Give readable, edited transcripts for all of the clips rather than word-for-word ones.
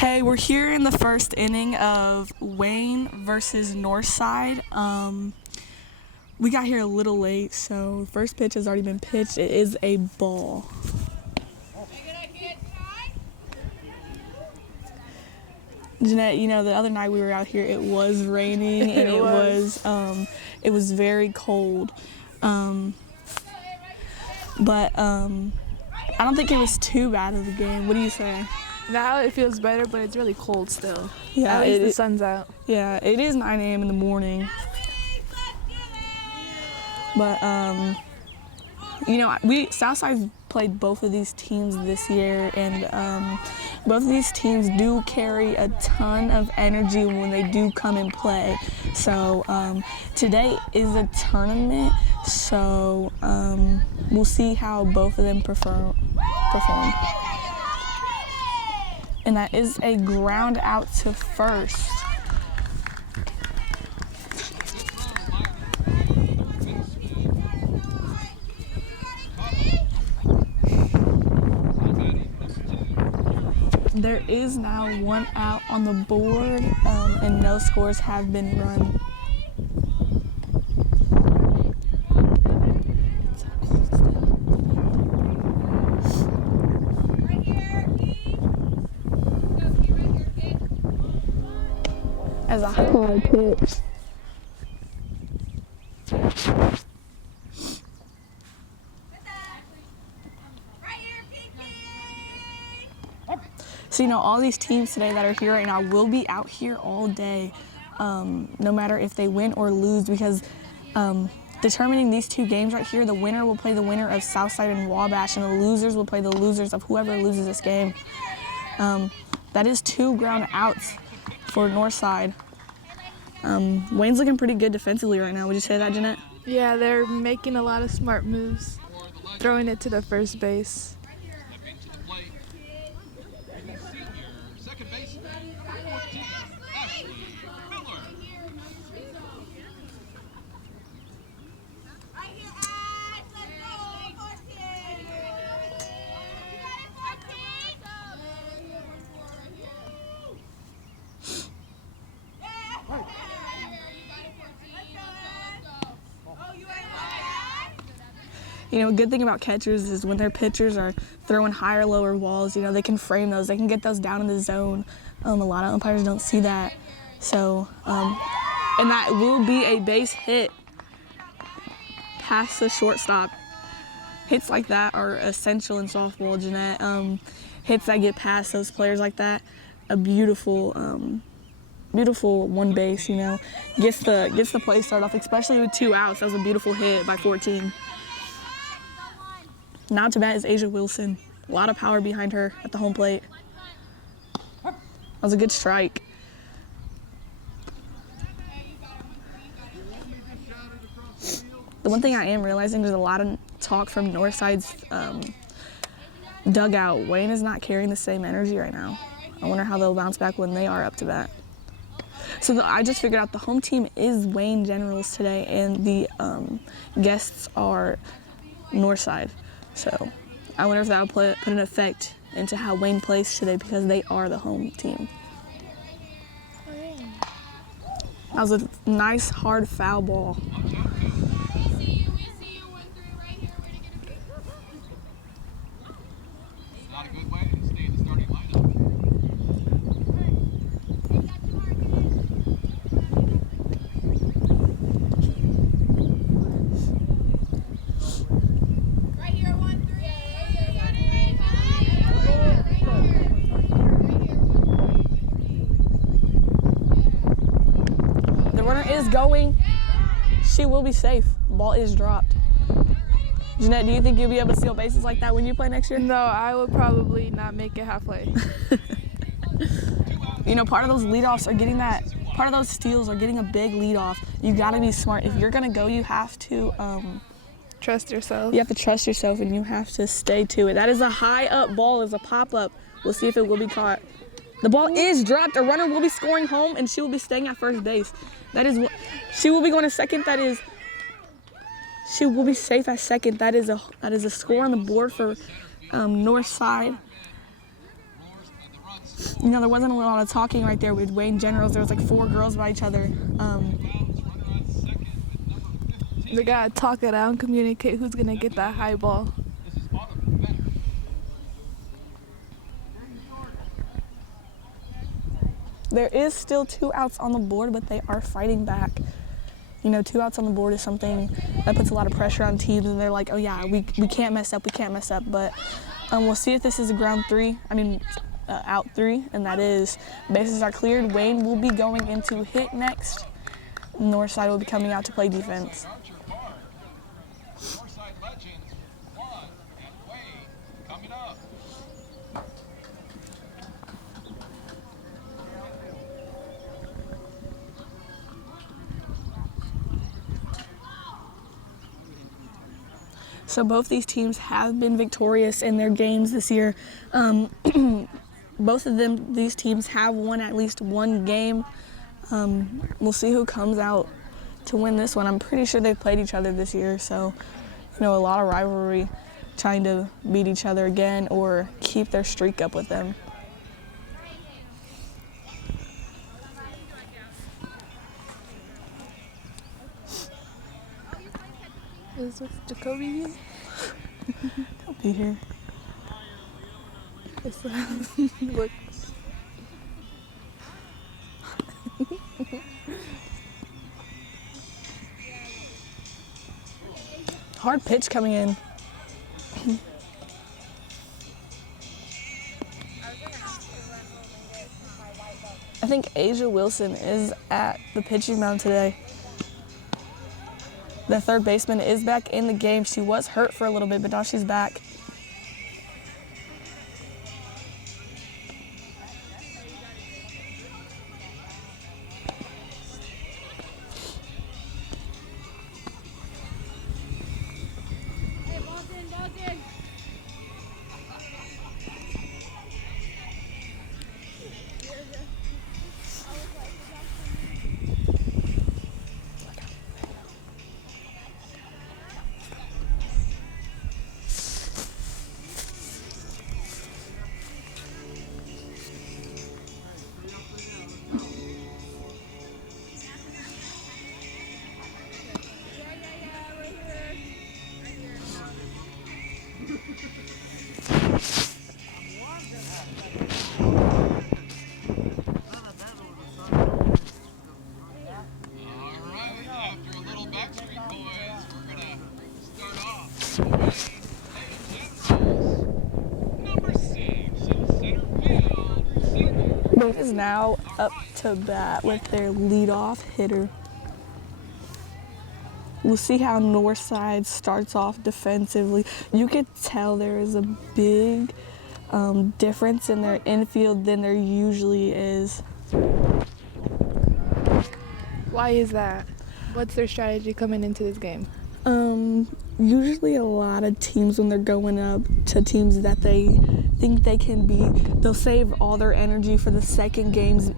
Hey, we're here in the first inning of Wayne versus Northside. We got here a little late, so the first pitch has already been pitched. It is a ball. Jeanette, you know, the other night we were out here, it was raining and it was very cold. But I don't think it was too bad of a game. What do you say? Now it feels better, but it's really cold still. Yeah, at least the sun's out. Yeah, it is 9 a.m. in the morning. But you know, Southside's played both of these teams this year, and both of these teams do carry a ton of energy when they do come and play. So today is a tournament, so we'll see how both of them perform. And that is a ground out to first. There is now one out on the board, and no scores have been run. As a high pitch. So, you know, all these teams today that are here right now will be out here all day, no matter if they win or lose, because determining these two games right here, the winner will play the winner of Southside and Wabash, and the losers will play the losers of whoever loses this game. That is 2 ground outs for Northside. Wayne's looking pretty good defensively right now. Would you say that, Jeanette? Yeah, they're making a lot of smart moves, throwing it to the first base. You know, a good thing about catchers is when their pitchers are throwing higher, lower balls, you know, they can frame those. They can get those down in the zone. A lot of umpires don't see that. So, and that will be a base hit past the shortstop. Hits like that are essential in softball, Jeanette. Hits that get past those players like that, a beautiful one base, you know, gets the play started off, especially with 2 outs. That was a beautiful hit by 14. Now to bat is Asia Wilson. A lot of power behind her at the home plate. That was a good strike. The one thing I am realizing, there's a lot of talk from Northside's dugout. Wayne is not carrying the same energy right now. I wonder how they'll bounce back when they are up to bat. So I just figured out the home team is Wayne Generals today, and the guests are Northside. So I wonder if that will put an effect into how Wayne plays today, because they are the home team. That was a nice, hard foul ball. Not a good way to stay in the starting lineup. The runner is going. She will be safe. Ball is dropped. Jeanette, do you think you'll be able to steal bases like that when you play next year? No, I would probably not make it halfway. You know, part of those leadoffs are getting that. Part of those steals are getting a big leadoff. You got to be smart. If you're gonna go, you have to Trust yourself. You have to trust yourself, and you have to stay to it. That is a high up ball. Is a pop up. We'll see if it will be caught. The ball is dropped. A runner will be scoring home, and she will be staying at first base. That is what she will be going to second. That is. She will be safe at second. That is a score on the board for Northside. You know, there wasn't a lot of talking right there with Wayne Generals. There was like 4 girls by each other. They gotta talk it out and communicate who's gonna get that high ball. There is still 2 outs on the board, but they are fighting back. You know, 2 outs on the board is something that puts a lot of pressure on teams, and they're like, oh yeah, we can't mess up, But we'll see if this is a out 3, and that is bases are cleared. Wayne will be going into hit next. Northside will be coming out to play defense. Northside legends, Juan and Wayne coming up. So both these teams have been victorious in their games this year. Both of these teams have won at least 1 game. We'll see who comes out to win this one. I'm pretty sure they've played each other this year, so a lot of rivalry, trying to beat each other again or keep their streak up with them. Is this Jacoby here? He'll be here. Look. Hard pitch coming in. I think Asia Wilson is at the pitching mound today. The third baseman is back in the game. She was hurt for a little bit, but now she's back. Is now up to bat with their leadoff hitter. We'll see how Northside starts off defensively. You could tell there is a big difference in their infield than there usually is. Why is that? What's their strategy coming into this game? Usually a lot of teams, when they're going up to teams that they think they can beat, they'll save all their energy for the second games,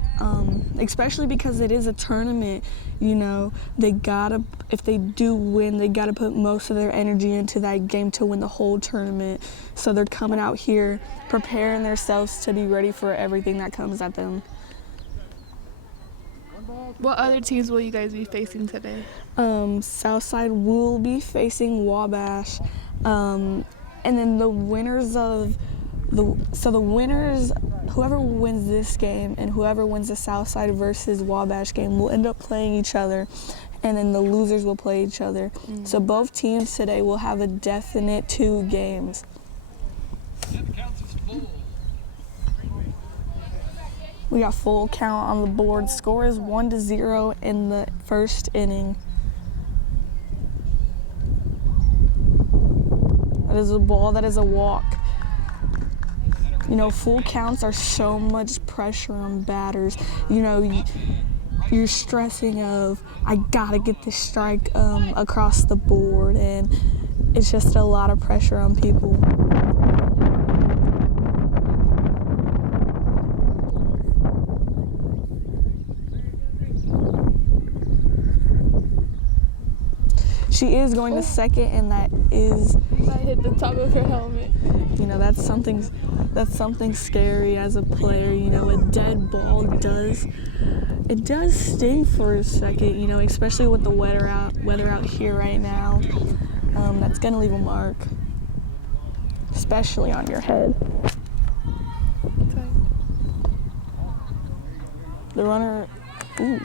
especially because it is a tournament. If they do win, they gotta put most of their energy into that game to win the whole tournament. So they're coming out here preparing themselves to be ready for everything that comes at them. What other teams will you guys be facing today? Southside will be facing Wabash, and then the winners of whoever wins this game and whoever wins the Southside versus Wabash game will end up playing each other, and then the losers will play each other. So both teams today will have a definite 2 games. We got full count on the board. Score is 1-0 in the first inning. That is a ball, that is a walk. Full counts are so much pressure on batters. You're stressing of, I gotta get this strike across the board, and it's just a lot of pressure on people. She is going to second, and that is... I hit the top of her helmet. You know, that's something scary as a player. You know, a dead ball does sting for a second. You know, especially with the weather out here right now. That's gonna leave a mark, especially on your head. The runner, ooh.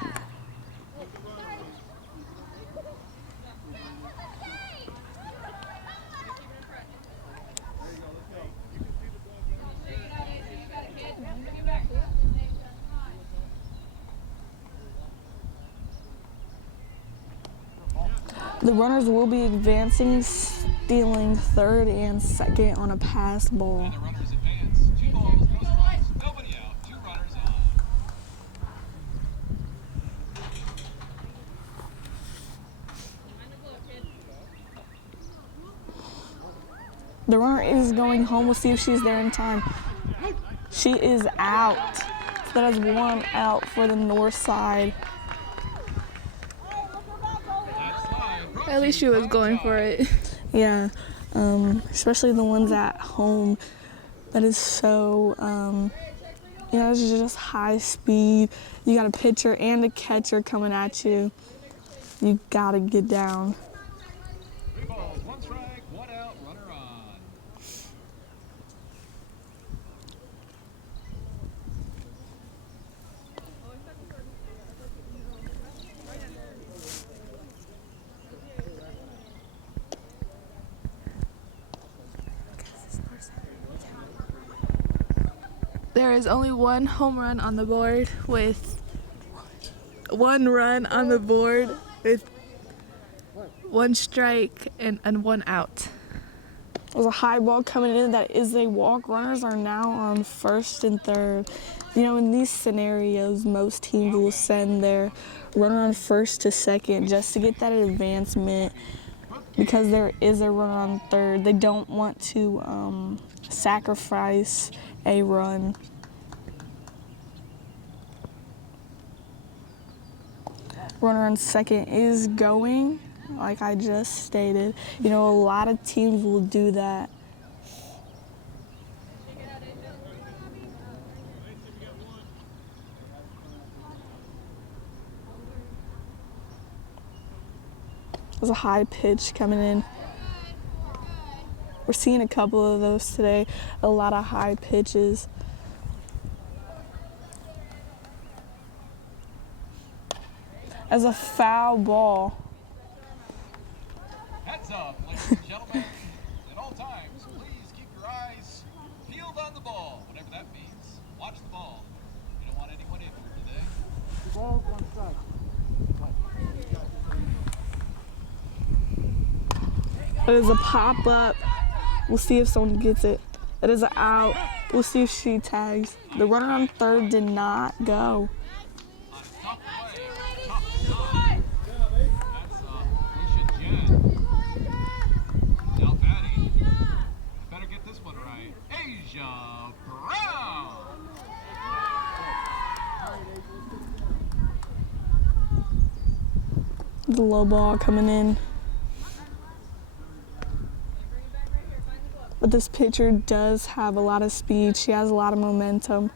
The runners will be advancing, stealing third and second on a pass ball. And the runners advance. 2 balls, no strikes, nobody out. 2 runners on. The runner is going home. We'll see if she's there in time. She is out. So that is 1 out for the Northside. At least she was going for it. Yeah, especially the ones at home. That is so, you know, it's just high speed. You got a pitcher and a catcher coming at you. You gotta get down. 3 balls, 1 strike, 1 out, runner on. There is only 1 home run on the board with 1 run on the board with 1 strike and 1 out. There's a high ball coming in that is a walk. Runners are now on first and third. You know, in these scenarios, most teams will send their runner on first to second just to get that advancement because there is a runner on third. They don't want to sacrifice a run. Runner on second is going, like I just stated. You know, a lot of teams will do that. There's a high pitch coming in. We're seeing a couple of those today, a lot of high pitches. As a foul ball. Heads up, ladies and gentlemen. At all times, please keep your eyes peeled on the ball, whatever that means. Watch the ball. You don't want anyone injured today. 2 balls, 1 strike. It is a pop up. We'll see if someone gets it. It is an out. We'll see if she tags. The runner on third did not go. On a tough play, tough side. That's Alicia Jen. Now batting. Better get this one right. Asia Brown. The low ball coming in. But this pitcher does have a lot of speed. She has a lot of momentum.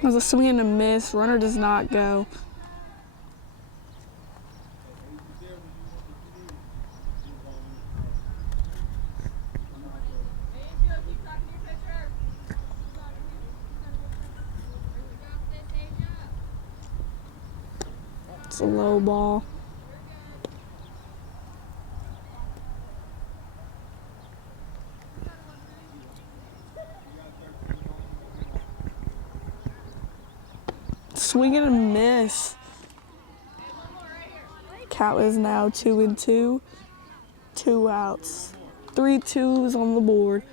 There's a swing and a miss. Runner does not go. It's a low ball. Swing and a miss. Count is now 2-2. 2 outs. 3 2s on the board.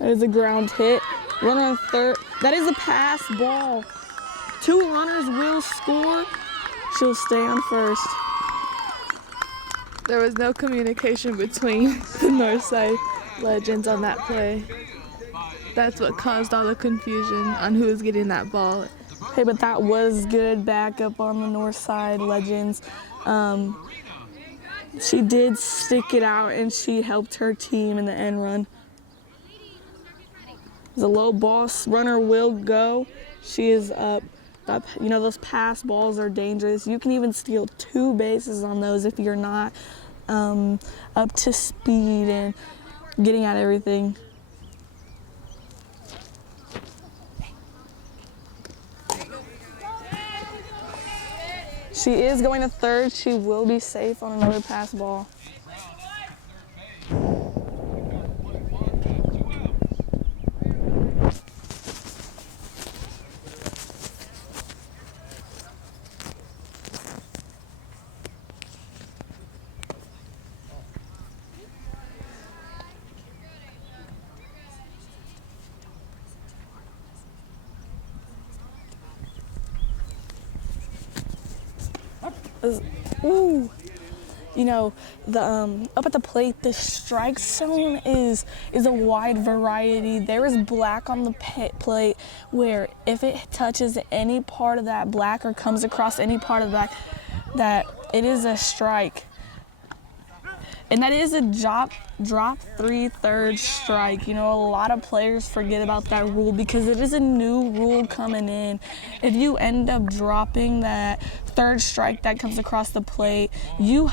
That is a ground hit. Runner on third. That is a pass ball. 2 runners will score. She'll stay on first. There was no communication between the Northside legends on that play. That's what caused all the confusion on who was getting that ball Hey, but that was good back up on the Northside Legends. She did stick it out and she helped her team in the end run. The low boss runner will go. She is up. You know, those pass balls are dangerous. You can even steal 2 bases on those if you're not up to speed and getting at everything. She is going to third. She will be safe on another pass ball. Ooh. You know, the up at the plate, the strike zone is a wide variety. There is black on the plate where if it touches any part of that black or comes across any part of that it is a strike. And that is a drop 3/3 strike. You know, a lot of players forget about that rule because it is a new rule coming in. If you end up dropping that 3rd strike that comes across the plate, you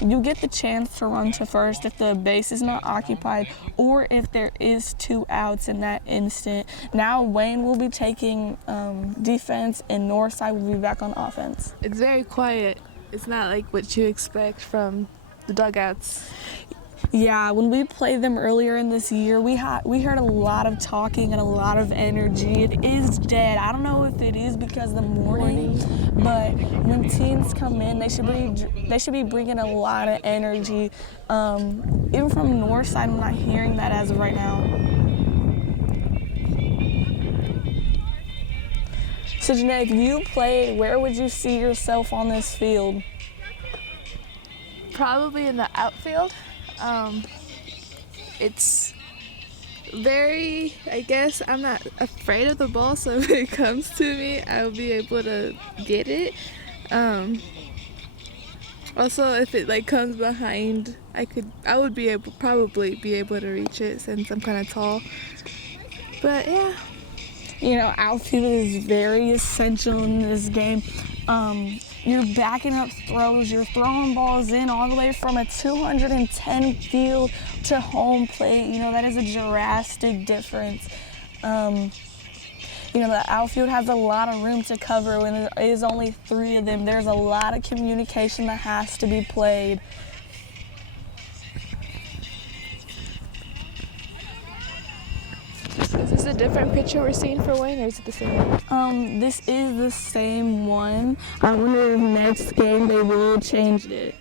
get the chance to run to first if the base is not occupied or if there is 2 outs in that instant. Now Wayne will be taking defense and Northside will be back on offense. It's very quiet. It's not like what you expect from the dugouts. Yeah, when we played them earlier in this year, we heard a lot of talking and a lot of energy. It is dead. I don't know if it is because of the morning, but when teams come in, they should be bringing a lot of energy. Even from Northside, I'm not hearing that as of right now. So Janae, if you played, where would you see yourself on this field? Probably in the outfield. It's very, I guess, I'm not afraid of the ball, so if it comes to me, I'll be able to get it. Also, if it like comes behind, I would probably be able to reach it since I'm kind of tall. But yeah. You know, outfield is very essential in this game. You're backing up throws, you're throwing balls in all the way from a 210 field to home plate. You know, that is a drastic difference. You know, the outfield has a lot of room to cover when there is only 3 of them. There's a lot of communication that has to be played. Is this a different picture we're seeing for Wayne, or is it the same one? This is the same one. I wonder if next game they will change it.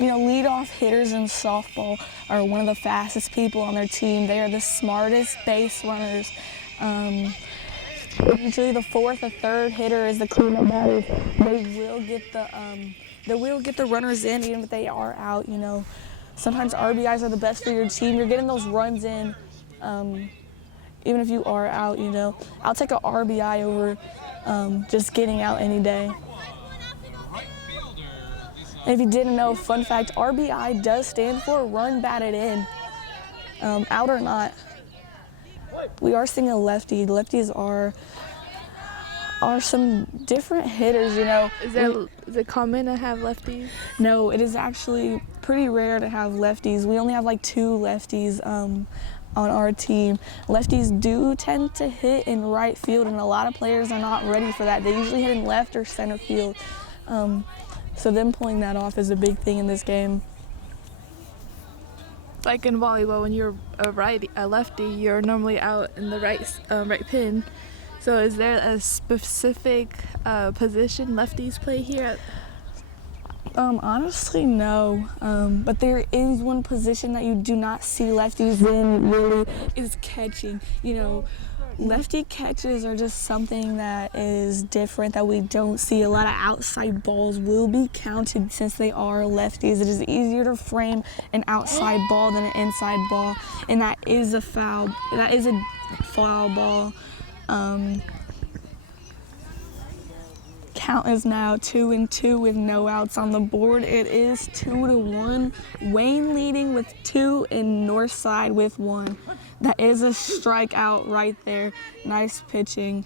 You know, leadoff hitters in softball are one of the fastest people on their team. They are the smartest base runners. Usually the 4th or 3rd hitter is the cleanup batters. They will get the runners in even if they are out. You know, sometimes RBIs are the best for your team. You're getting those runs in even if you are out. You know, I'll take an RBI over just getting out any day. And if you didn't know, fun fact, RBI does stand for run batted in, out or not. We are seeing a lefty. Lefties are some different hitters, you know. Is it common to have lefties? No, it is actually pretty rare to have lefties. We only have like 2 lefties on our team. Lefties do tend to hit in right field, and a lot of players are not ready for that. They usually hit in left or center field. So them pulling that off is a big thing in this game. Like in volleyball, when you're a lefty, you're normally out in the right pin. So is there a specific position lefties play here? Honestly, no. But there is one position that you do not see lefties in really is catching. You know, lefty catches are just something that is different that we don't see. A lot of outside balls will be counted since they are lefties. It is easier to frame an outside ball than an inside ball, and that is a foul. That is a foul ball. Count is now 2-2 with no outs on the board. It is 2-1. Wayne leading with 2 and Northside with 1. That is a strikeout right there. Nice pitching.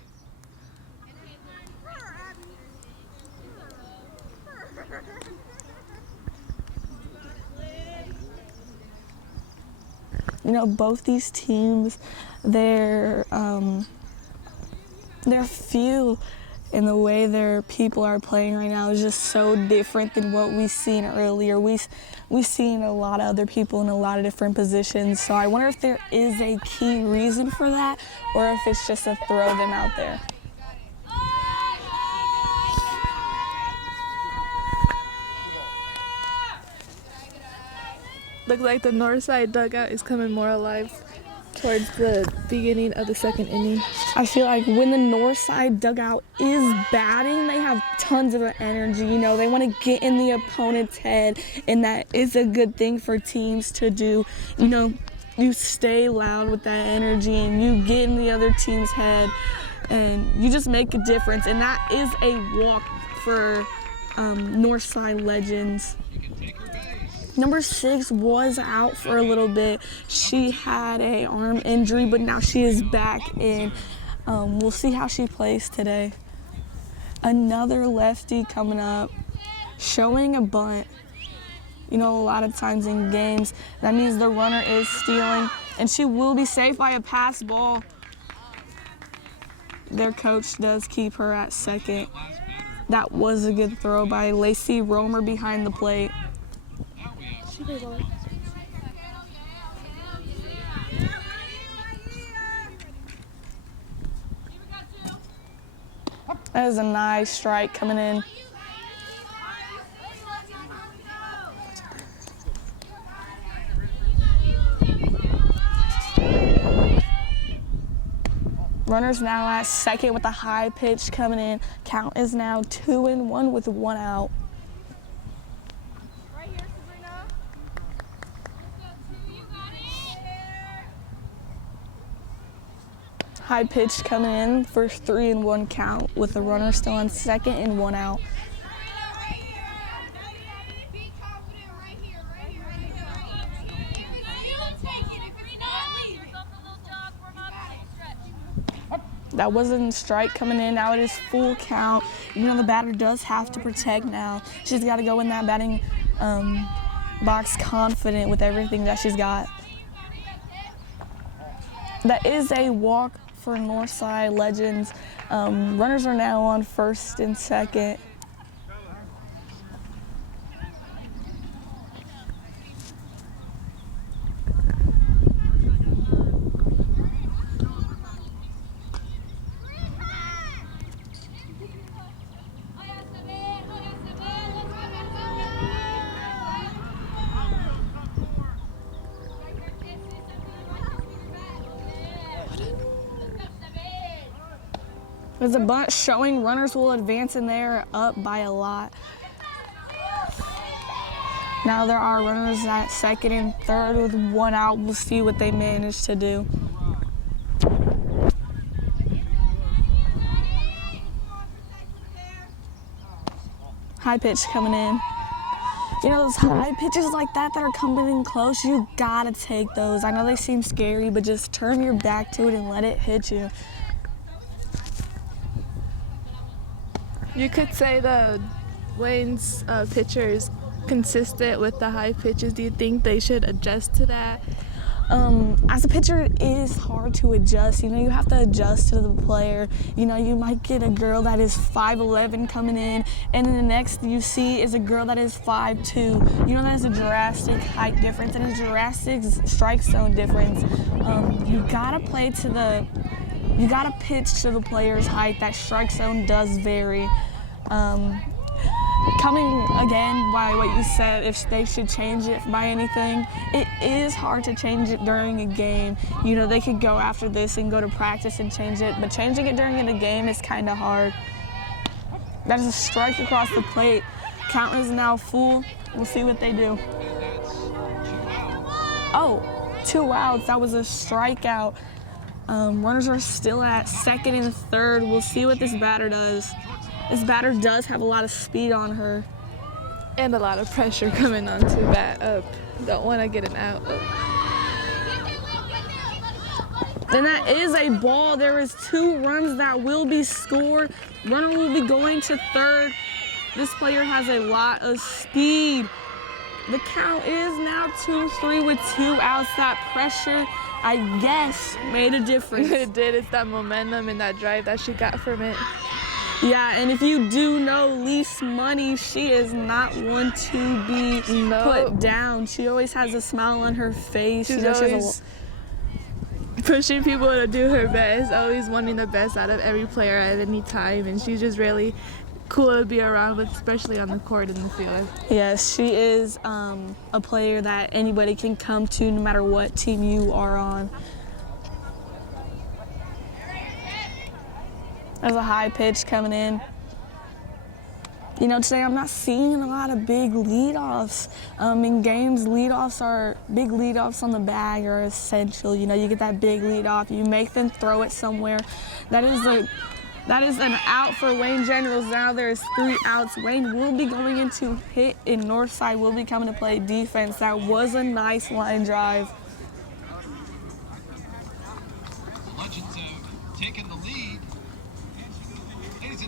You know, both these teams, their feel and the way their people are playing right now is just so different than what we've seen earlier. We've seen a lot of other people in a lot of different positions, so I wonder if there is a key reason for that or if it's just to throw them out there. Looks like the Northside dugout is coming more alive towards the beginning of the second inning. I feel like when the Northside dugout is batting, they have tons of energy. You know, they want to get in the opponent's head, and that is a good thing for teams to do. You know, you stay loud with that energy, and you get in the other team's head, and you just make a difference. And that is a walk for Northside Legends. Number 6 was out for a little bit. She had an arm injury, but now she is back in. We'll see how she plays today. Another lefty coming up, showing a bunt. You know, a lot of times in games, that means the runner is stealing, and she will be safe by a pass ball. Their coach does keep her at second. That was a good throw by Lacey Romer behind the plate. That is a nice strike coming in. Runners now at second with a high pitch coming in. Count is now 2-1 with 1 out. High pitch coming in for 3-1 count with the runner still on second and 1 out. That wasn't a strike coming in. Now it is full count. You know, the batter does have to protect now. She's got to go in that batting box confident with everything that she's got. That is a walk for Northside Legends. Runners are now on first and second. There's a bunt showing runners will advance, and they're up by a lot. Now there are runners at second and third with 1 out. We'll see what they manage to do. High pitch coming in. You know, those high pitches like that are coming in close, you gotta take those. I know they seem scary, but just turn your back to it and let it hit you. You could say the Wayne's pitcher is consistent with the high pitches. Do you think they should adjust to that? As a pitcher, it is hard to adjust. You know, you have to adjust to the player. You know, you might get a girl that is 5'11" coming in, and then the next you see is a girl that is 5'2". You know, that's a drastic height difference and a drastic strike zone difference. You gotta pitch to the player's height. That strike zone does vary. Coming again, by what you said, if they should change it by anything, it is hard to change it during a game. You know, they could go after this and go to practice and change it, but changing it during a game is kind of hard. That is a strike across the plate. Count is now full. We'll see what they do. Oh, 2 outs. That was a strikeout. Runners are still at second and third. We'll see what this batter does. This batter does have a lot of speed on her. And a lot of pressure coming on to bat up. Don't want to get an out. And that is a ball. There is 2 runs that will be scored. Runner will be going to third. This player has a lot of speed. The count is now 2-3 with 2 outs. That pressure, I guess, made a difference. It did. It's that momentum and that drive that she got from it. Yeah, and if you do know Lease Money, she is not one to be put down. She always has a smile on her face. She's always pushing people to do her best, always wanting the best out of every player at any time, and she's just really cool to be around with, especially on the court and the field. Yes, she is a player that anybody can come to no matter what team you are on. There's a high pitch coming in. You know, today I'm not seeing a lot of big leadoffs. In games, big leadoffs on the bag are essential. You know, you get that big leadoff, you make them throw it somewhere. That is an out for Wayne Generals. Now there's 3 outs. Wayne will be going into hit, and Northside will be coming to play defense. That was a nice line drive. Legends have taken the lead.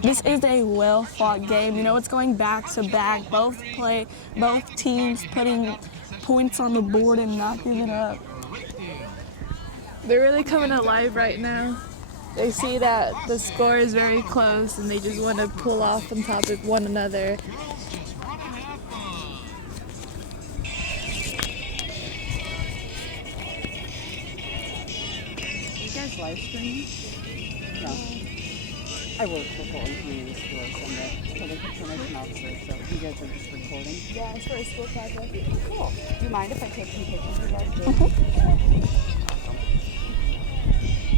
This is a well-fought game. You know, it's going back to back. Both teams putting points on the board and not giving up. They're really coming alive right now. They see that the score is very close and they just want to pull off on top of one another. You guys live stream? No. I work for Fulton Community Schools. I'm the public information officer, so you guys are just recording? Yeah, it's for a school project. Cool. Do you mind if I take some pictures of you guys?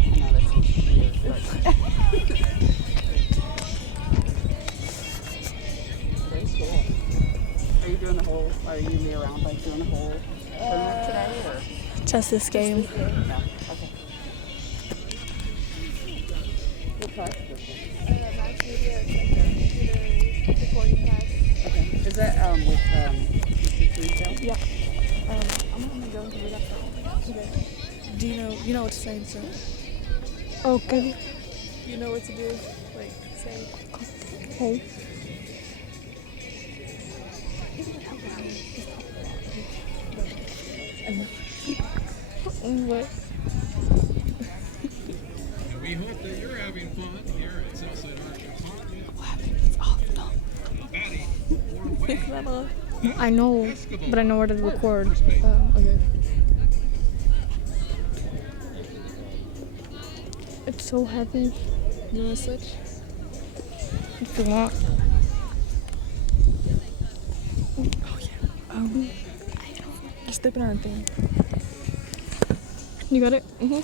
I know this is weird, but very cool. Are you doing the whole, are you me around like doing the whole tournament today, or? Just this game. Yeah, okay. What class is this? Okay. Is that with C3 Yeah. I'm gonna go and do that. Okay. Do you know what to say, sir? Okay. You know what to do? Like, say. Okay. What? And we hope that you're having fun here at Southside Arch. Pick that up. I know, but I know where to record. Okay. It's so heavy. You want to switch? If you want. Oh yeah. Just dip it on a thing. You got it? Mm-hmm.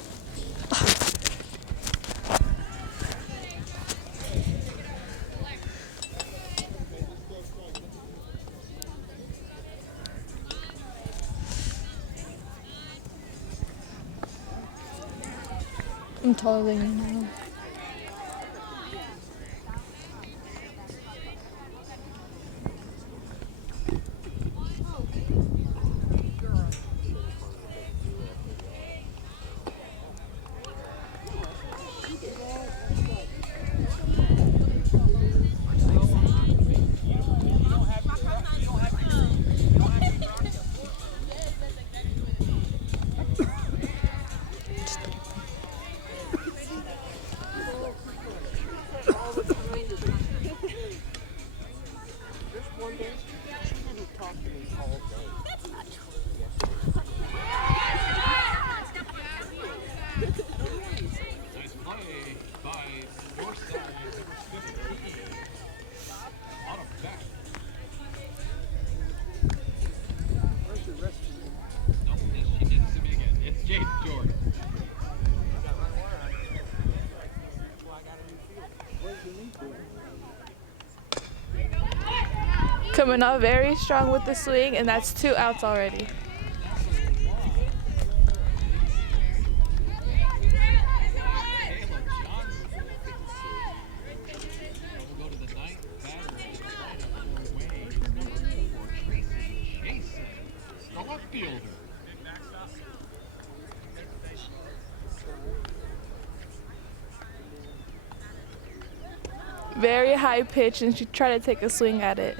I'm taller than you now. Nice play by Northside, number 15. Autumn back. Coming off very strong with the swing, and that's 2 outs already. Very high pitch, and she tried to take a swing at it.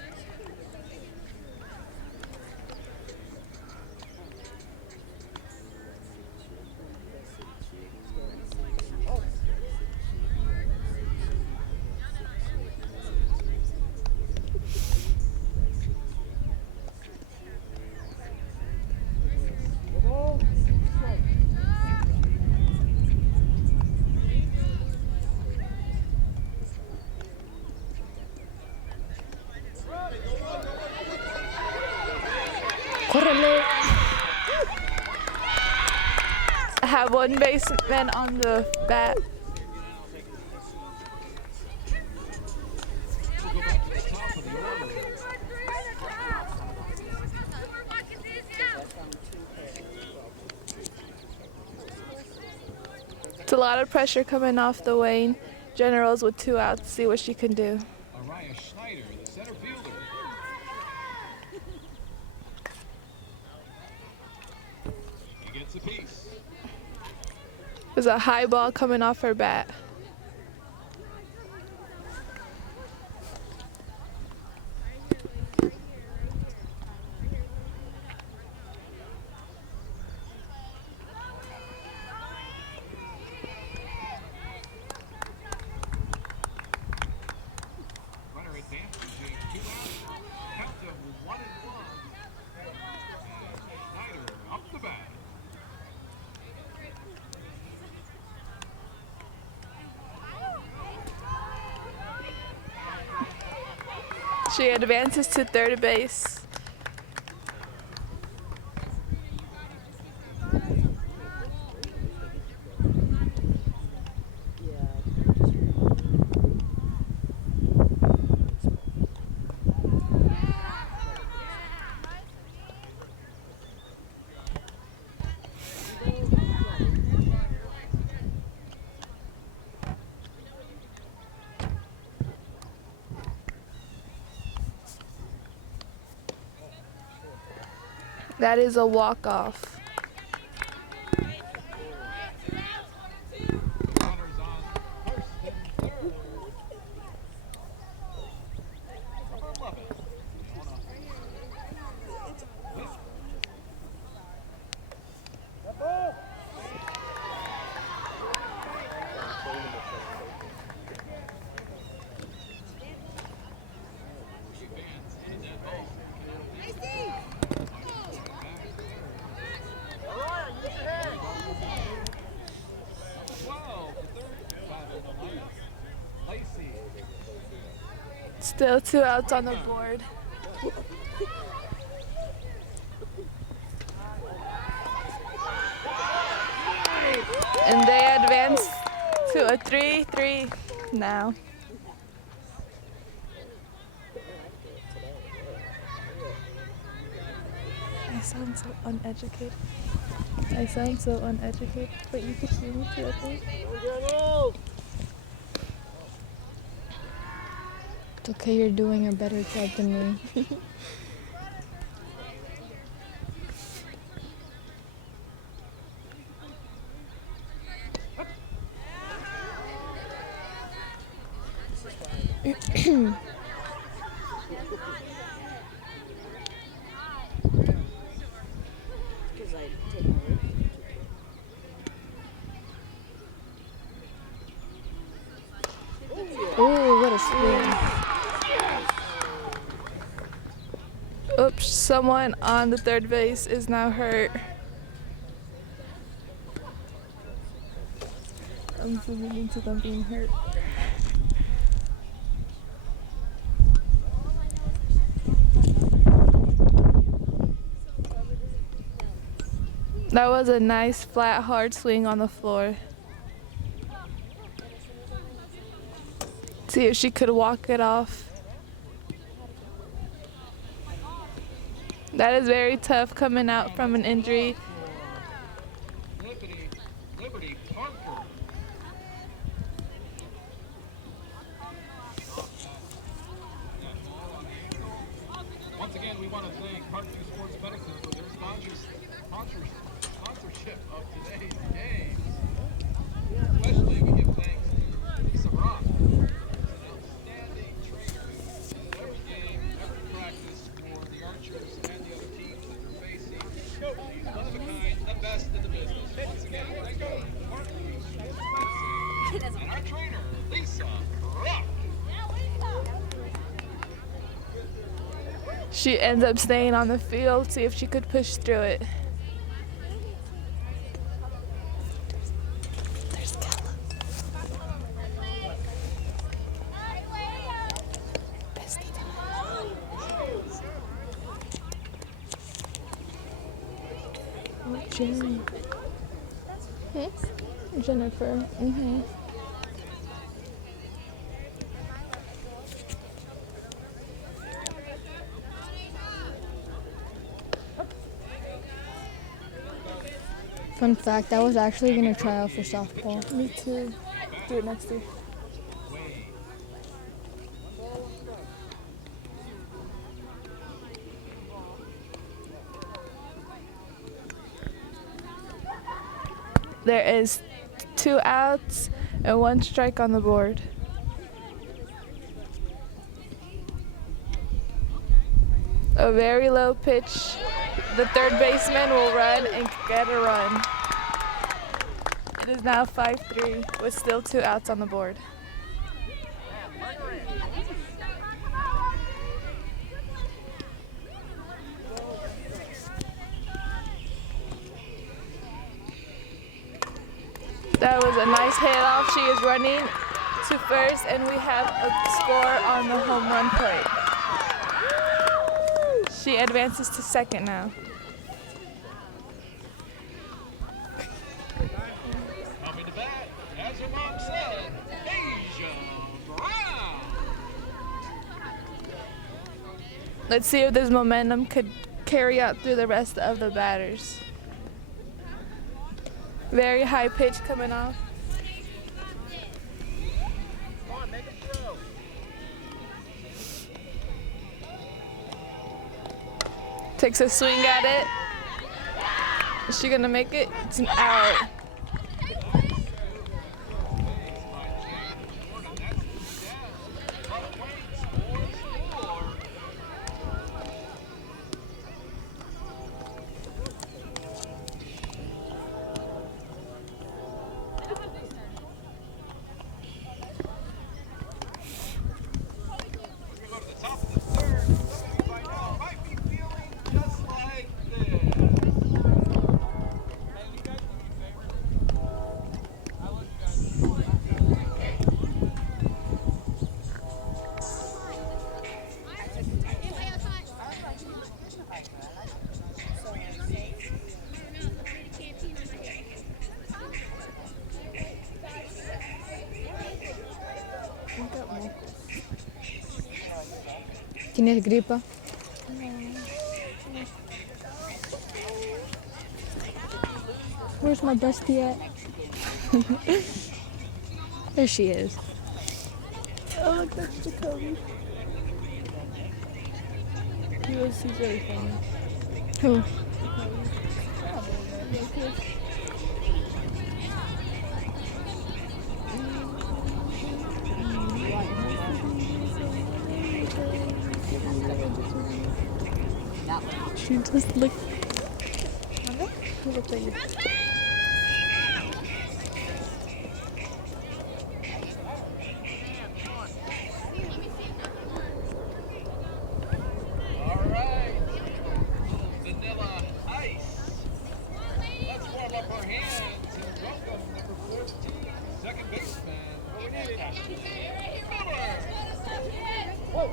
I have one baseman on the bat. It's a lot of pressure coming off the Wayne Generals with 2 outs. See what she can do. Schneider, the center fielder. He gets a piece. There's a high ball coming off her bat. Runner advances in 2 outs. Count to 1-1. And Schneider up the bat. She advances to third base. That is a walk-off. Runners on first and third. Number 11. Still 2 outs on the board. And they advance to a 3-3 now. I sound so uneducated. But you can hear me too, I think. It's okay, you're doing a better job than me. Oh, what a swing. Oops, someone on the third base is now hurt. I'm zooming into them being hurt. That was a nice, flat, hard swing on the floor. See if she could walk it off. That is very tough coming out from an injury. Liberty Parker. Once again, we want to thank Parkview Sports Medicine for their sponsorship of today's game. Especially, we give thanks to Lisa Rock, who's an outstanding trainer every game, every practice for the Archers and the other teams that they're facing. She's one of a kind, the best in the business. Once again, thank you, Parkview Sports Medicine, and our trainer, Lisa Rock. She ends up staying on the field, see if she could push through it. There's Kella. Bestie time. Jerry. Jennifer. Fun fact, I was actually going to try out for softball. Me too. Do it next year. There is 2 outs and 1 strike on the board. A very low pitch. The third baseman will run and get a run. It is now 5-3 with still 2 outs on the board. That was a nice hit off. She is running to first, and we have a score on the home run plate. She advances to second now. Coming to bat, as her mom said, Asia Brown. Let's see if this momentum could carry out through the rest of the batters. Very high pitch coming off. Come on, make a throw. Takes a swing at it. Is she gonna make it? It's an out. ¿Tienes gripa? Where's my bestie at? There she is. Oh, look, that's Jacoby. He's very funny. Who? She just looked. He looks like you. All right. Vanilla Ice. Let's warm up our hands and welcome number 14, second baseman, Miller. Whoa.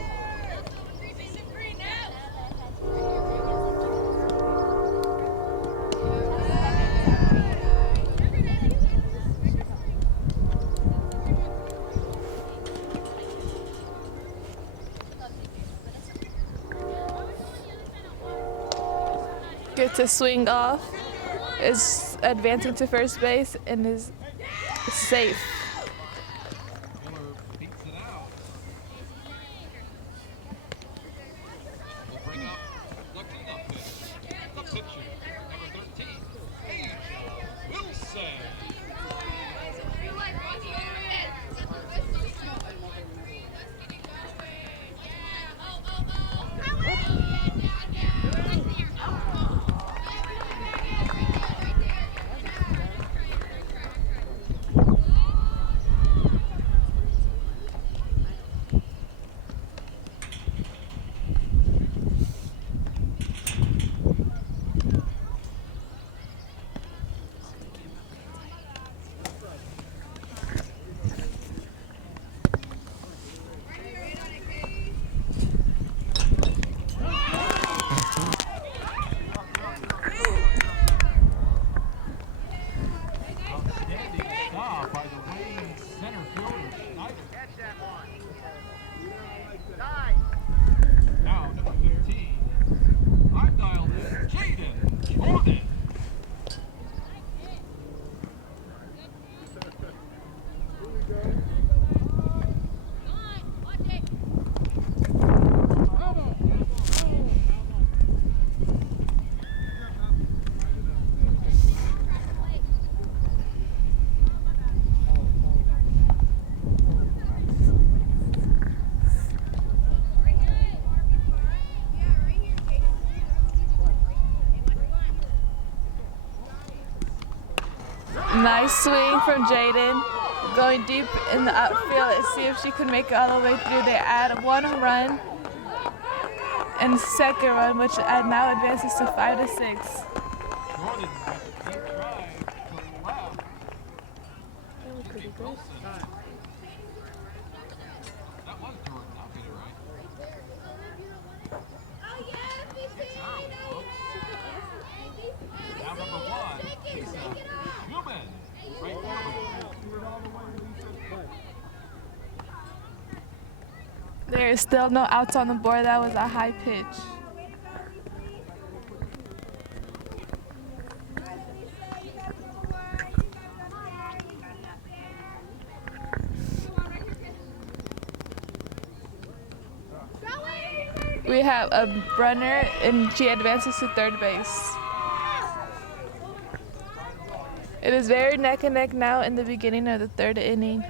gets a swing off, is advancing to first base, and is safe. Miller beats it out. We'll bring up the cleanup hitter. The pitcher, number 13, Wilson. Now, number 15, I've dialed in Jaden Jordan. Nice swing from Jaden, going deep in the outfield. Let's see if she can make it all the way through. They add 1 run and second run, which now advances to 5-6. Jordan with a deep drive to left. Wilson. That was Jordan. I'll get it right. It's out, folks. Now number 1, Lisa Newman. Right fielder. There is still no outs on the board. That was a high pitch. We have a runner, and she advances to third base. It is very neck and neck now in the beginning of the third inning.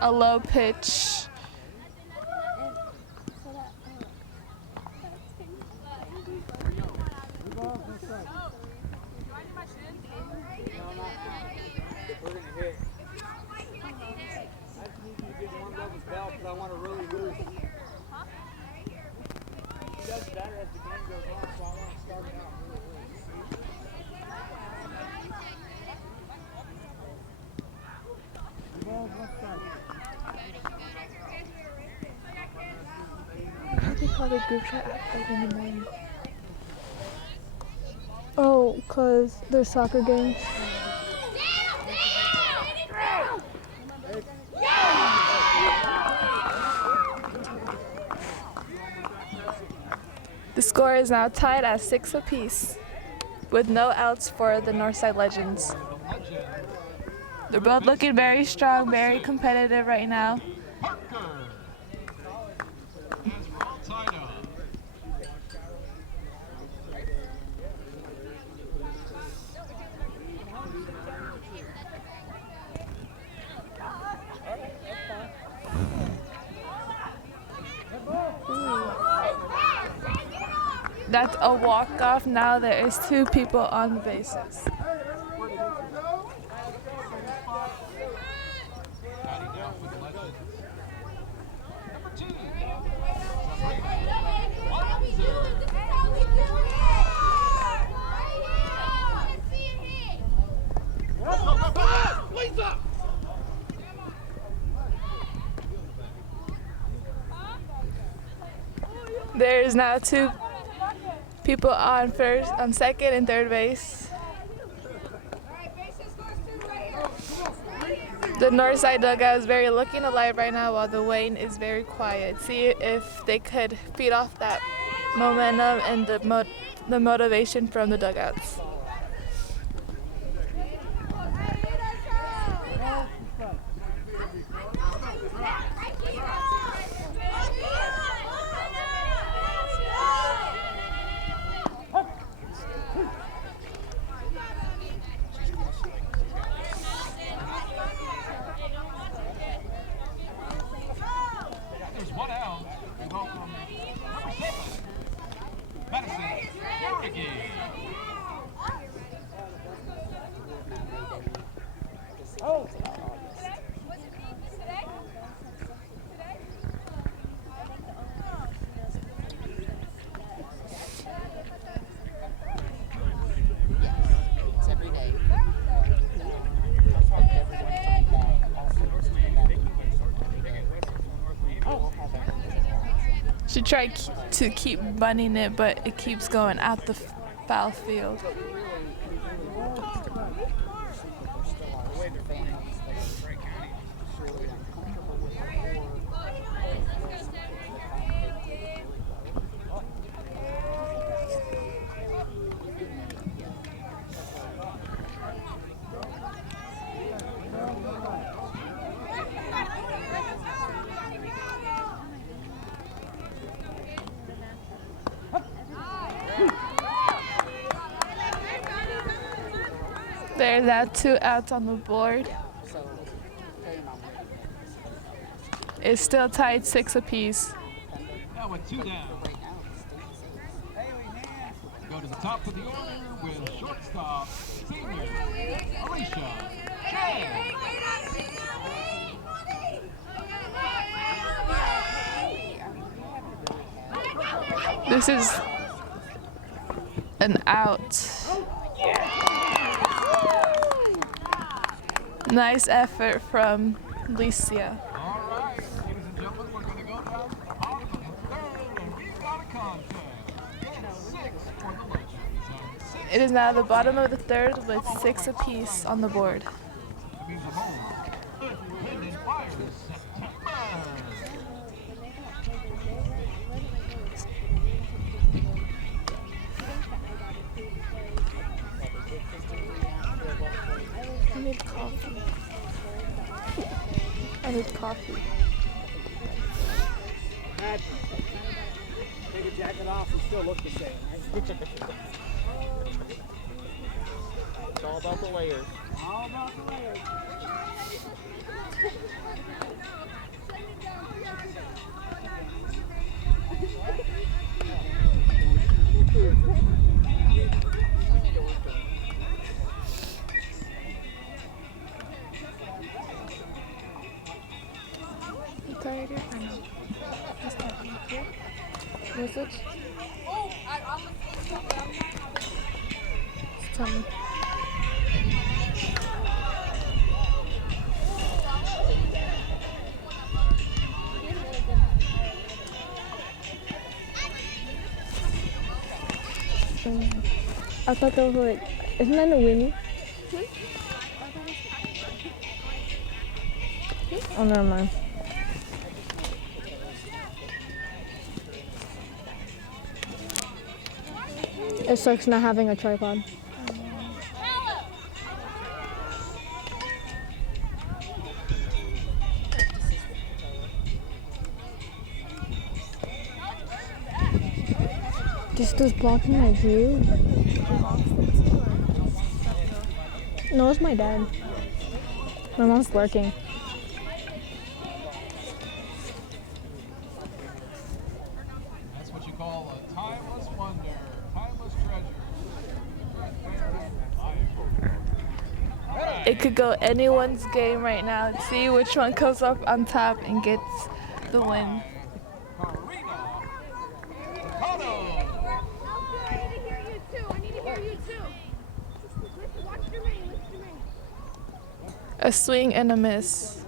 A low pitch. We're gonna hit. I just need you to get one level bell because I want to really lose. She does better as the game goes on, so I want to start it out really loose. The ball's left side. How do they call the group chat app like in the morning? Oh, 'cause there's soccer games. The score is now tied at 6 apiece, with no outs for the Northside Legends. They're both looking very strong, very competitive right now. Parker. As we're all tied up. That's a walk-off. Now there is 2 people on the bases. Batting down for the Legends. Number 2, Lisa! There is now 2 people on second and third base. The Northside dugout is very looking alive right now while the Wayne is very quiet. See if they could feed off that momentum and the motivation from the dugouts. There's one out. We welcome number 7, Madison Carnegie. Oh, it's about August. It's every day. She tried to keep bunting it, but it keeps going out the foul field. There's now 2 outs on the board. It's still tied 6 apiece. Now with 2 down. Go to the top of the order with shortstop, senior Alicia J. This is an out. Nice effort from Licia. All right, ladies and gentlemen, we're going to go down to the bottom of the 3rd, and we've got a contest. It's 6 for the Legends. It is now the bottom of the 3rd with 6 apiece on the board. That means the home. Linden fires September. I need coffee. I need coffee. Imagine. Take a jacket off and still look the same, right? It's all about the layers. All about the layers. Message? Tell me. I thought those were like, isn't that a Winnie? Oh, never mind. It sucks not having a tripod. This is blocking my view. No, it's my dad. My mom's working. That's what you call a timeless wonder, timeless treasure. It could go anyone's game right now. See which one comes up on top and gets the win. A swing and a miss.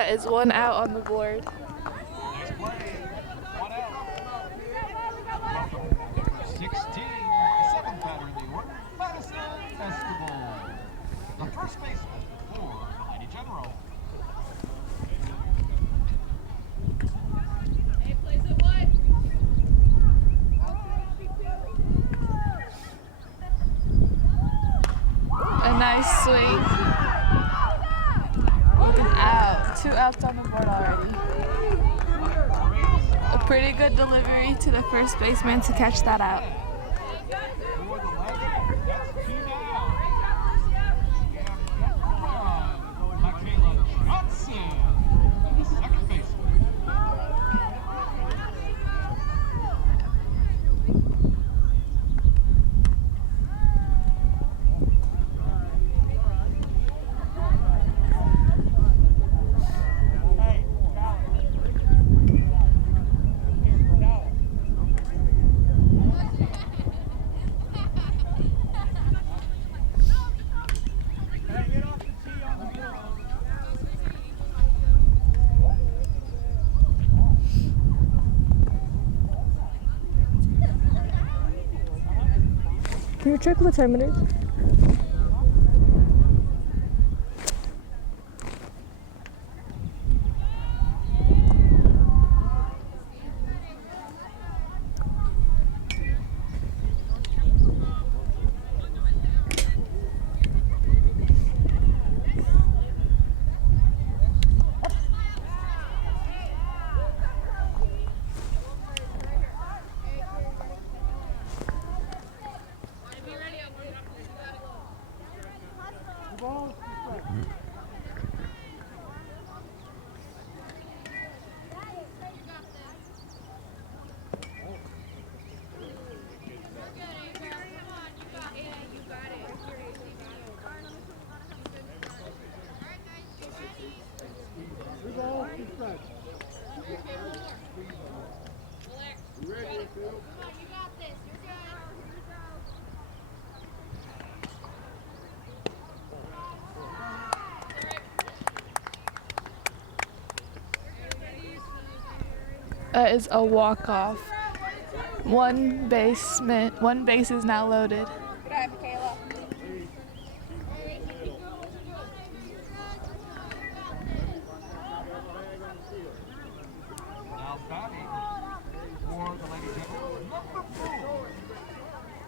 That is 1 out on the board. Nice play. 1 out. Number 16, the seventh batter in the order, Madison Escobar, the first baseman for the Lady General. A nice swing. Out. 2 outs on the board already. A pretty good delivery to the first baseman to catch that out. For the Legend, that's 2 down. And Michaela Johnson, the second baseman. Can you check what time it is? That is a walk-off. One base is now loaded. Now batting for the Lady General, number 4,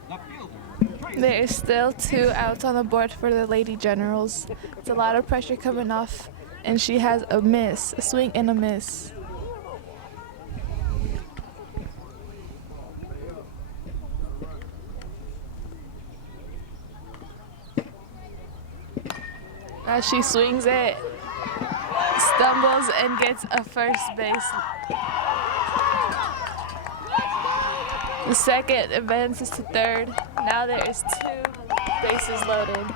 the fielder, Tracy. There is still 2 outs on the board for the Lady Generals. It's a lot of pressure coming off, and she has a miss, a swing and a miss. As she swings it, stumbles and gets a first base. The second advances to third. Now there is 2 bases loaded.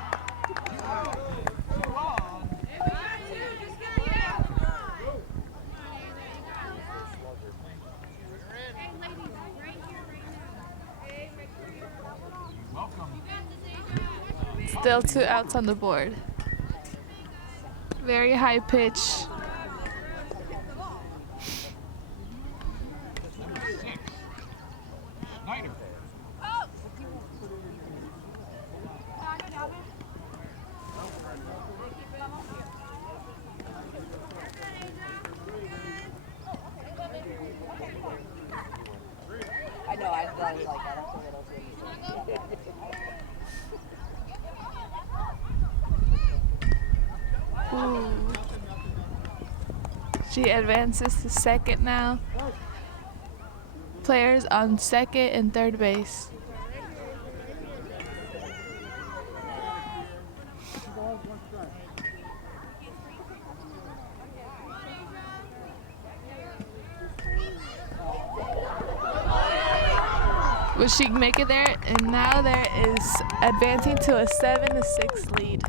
Still 2 outs on the board. Very high pitch. Number 6, Schneider. I know, I thought it was like that. That's a little bit. Ooh. She advances to second now. Players on second and third base. Will she make it there? And now there is advancing to a 7-6 lead.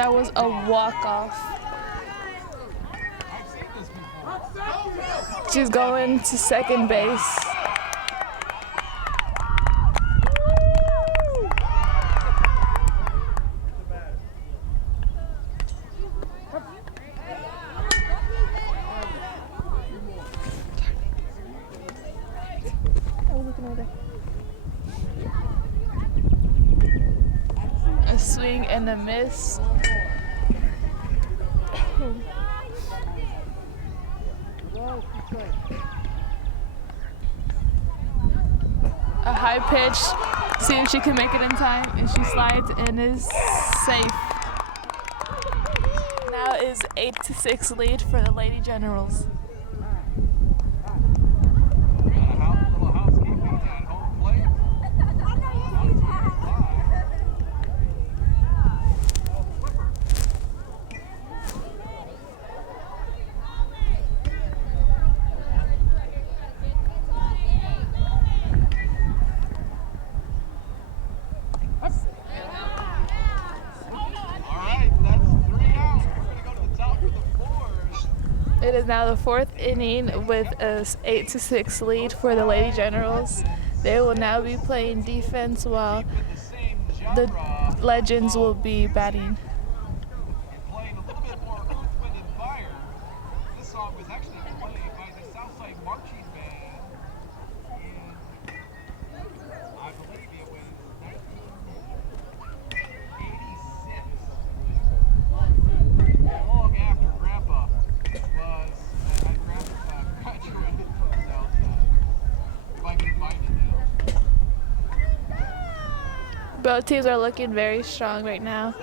That was a walk-off. I've seen this before. She's going to second base. A swing and a miss. A high pitch. See if she can make it in time, and she slides and is safe. Now is 8-6 lead for the Lady Generals. Little housekeeping at home plate. It is now the fourth inning with a 8-6 lead for the Lady Generals. They will now be playing defense while the Legends will be batting. Playing a little bit more Earth, Wind, and Fire. This song was actually played by the Southside Marching Band in, I believe it was 1986. Long after Grandpa graduated from Southside. If I can find it now. Both teams are looking very strong right now.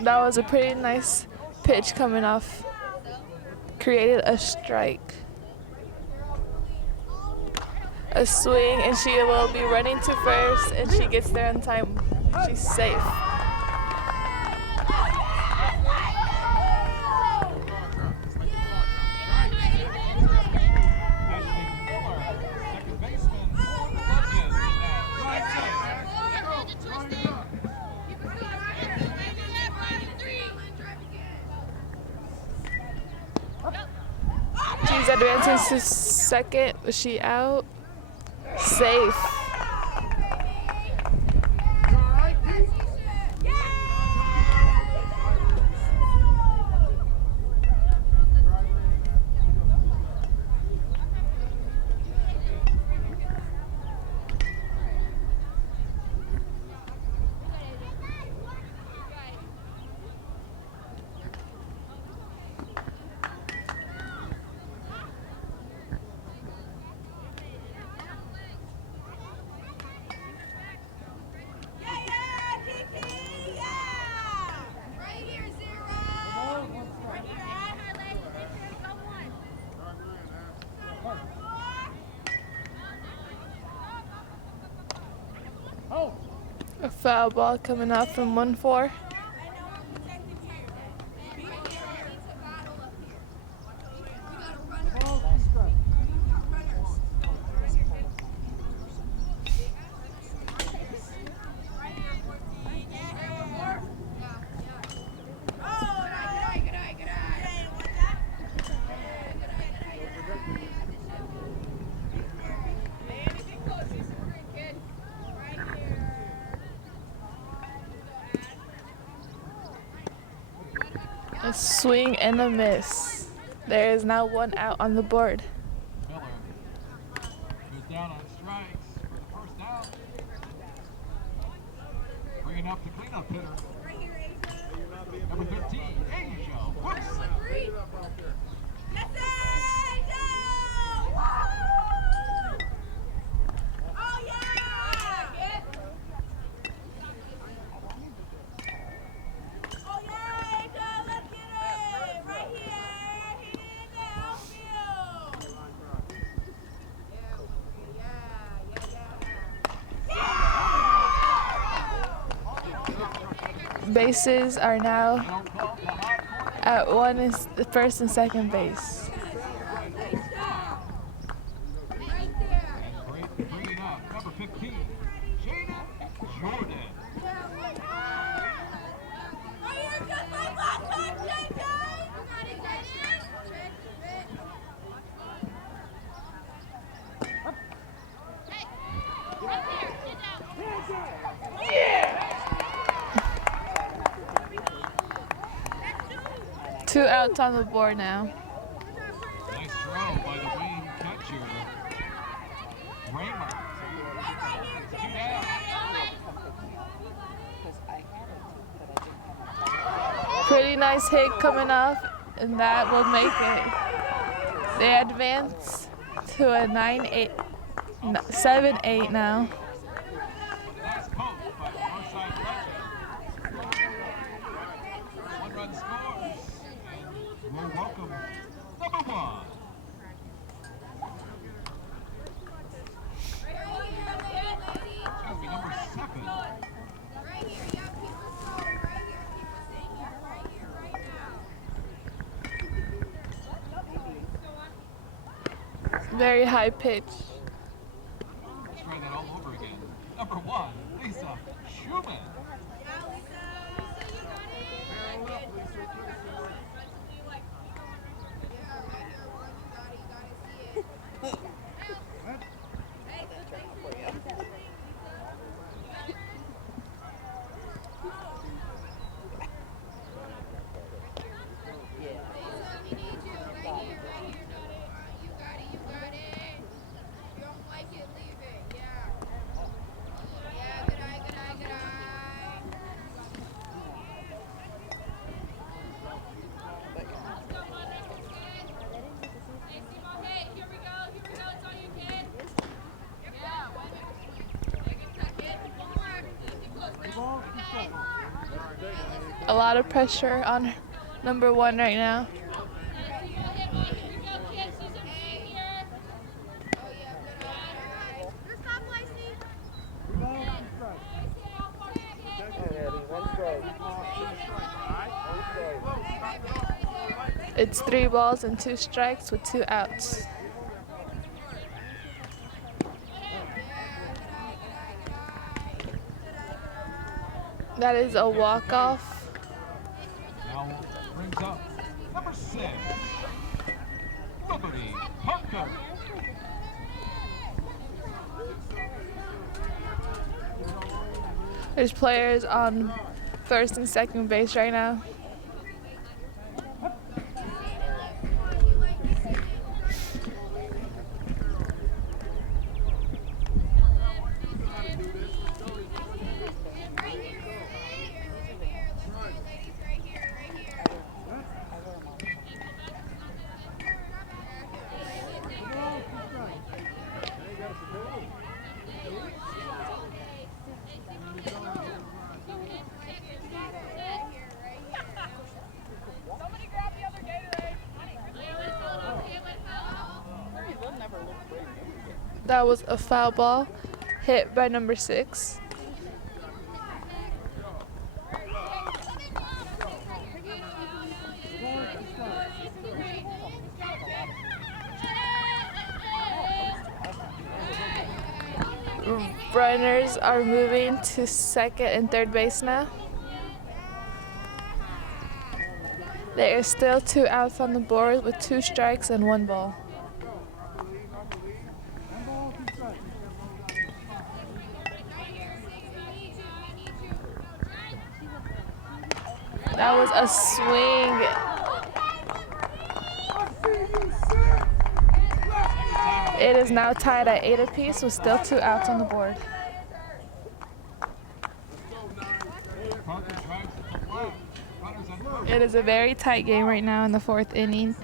That was a pretty nice pitch coming off. Created a strike. A swing, and she will be running to first, and she gets there in time. She's safe. She's advancing to second. Was she out? Safe. A foul ball coming out from 1-4. A swing and a miss. There is now one out on the board. Miller goes down on strikes for the first out. up the cleanup hitter. Number 13, Asia Wilson. Bases are now at one is the first and second base. Bringing up number 15, Sonia Yoder. Two outs on the board now. Nice throw by the wing catcher, Raymer. 2 down. Pretty nice hit coming off, and that will make it. They advance to a 7-8 now. Nice poke by the Northside catcher. 1 run scores. And we'll welcome number 1. Excuse me, number 7. Very high pitch. Let's try that all over again. Number 1, Lisa Schumann. A lot of pressure on number 1 right now. It's 3 balls and 2 strikes with 2 outs. That is a walk-off. Now brings up number 6, Liberty Hunter. There's players on first and second base right now. That was a foul ball hit by number 6. Runners are moving to second and third base now. There is still 2 outs on the board with 2 strikes and 1 ball. That was a swing. It is now tied at 8 apiece with still 2 outs on the board. Parker drives it to left. Runners on first. It is a very tight game right now in the fourth inning.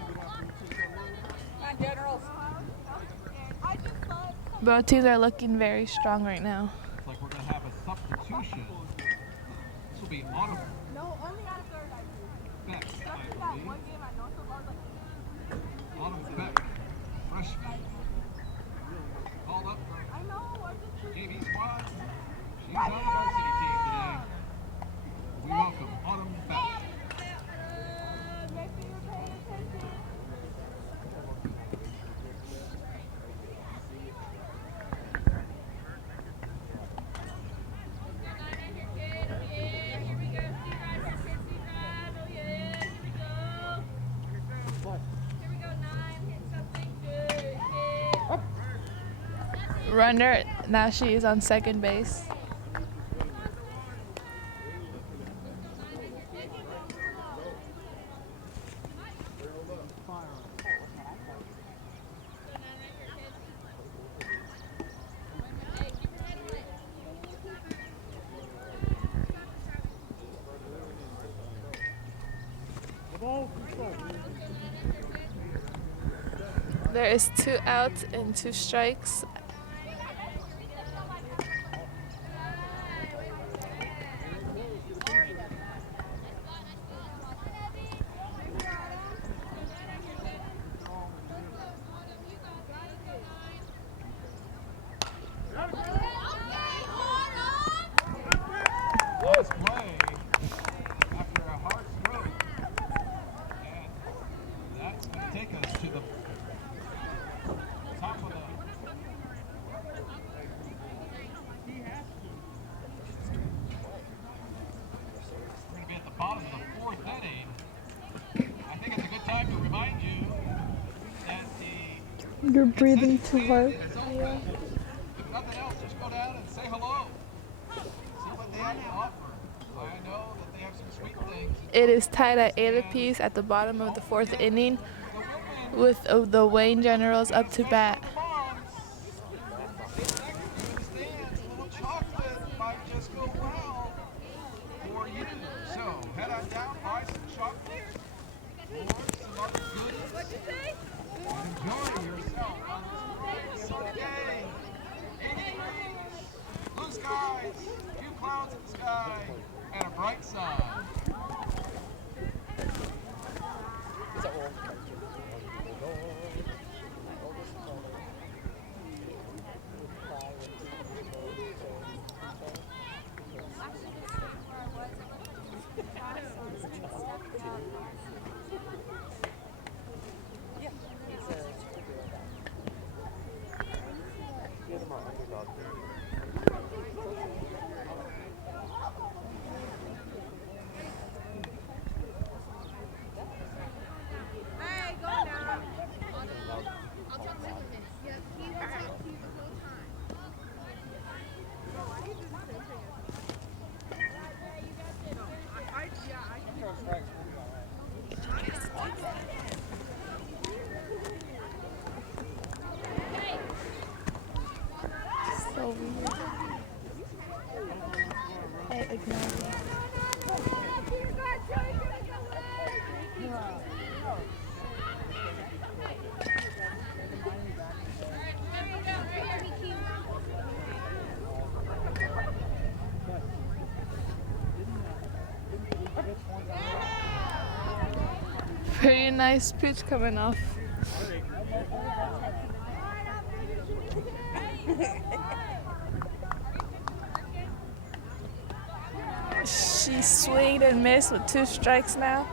Both teams are looking very strong right now. Looks like we're going to have a substitution. This will be Autumn Beck, I believe. Autumn Beck, freshman. Called up for JV squad. She's on the varsity team today. We welcome Autumn Beck. Runner, now she is on second base. There is 2 outs and 2 strikes. Last play after a hard stroke. And that's going to take us to the top of the we're going to be at the bottom of the fourth inning. I think it's a good time to remind you that the You're breathing too hard. is open. If nothing else, just go down and say hello. See what they have to offer. I know that they have some sweet things. It is tied at 8 apiece at the bottom of the fourth inning with the Wayne Generals up to bat. So head on down, buy some chocolate or some other goodies, and enjoy yourself on this great sunny day. 80 degrees, blue skies, a few clouds in the sky, and a bright sun. So weird. I ignore it. Very nice pitch coming off. She swinged and missed with 2 strikes now.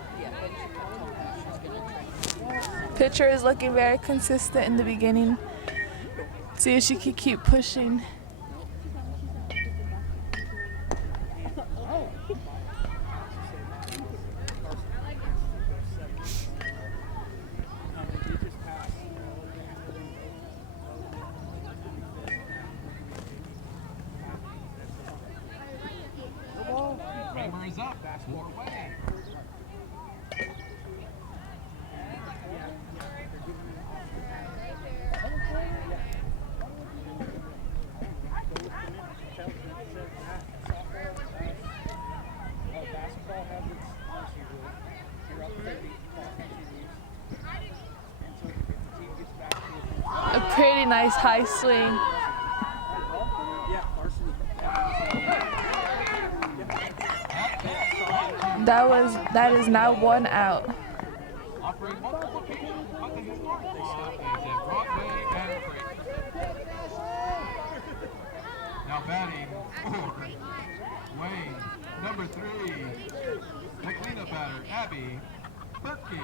Pitcher is looking very consistent in the beginning. See if she can keep pushing. Kramer is up. That's 4 away. nice high swing. That is now 1 out. Offering multiple occasions on the historic lawn is in Broadway and Creighton. Now batting for Wayne, number 3, the cleanup batter, Abby Berkey.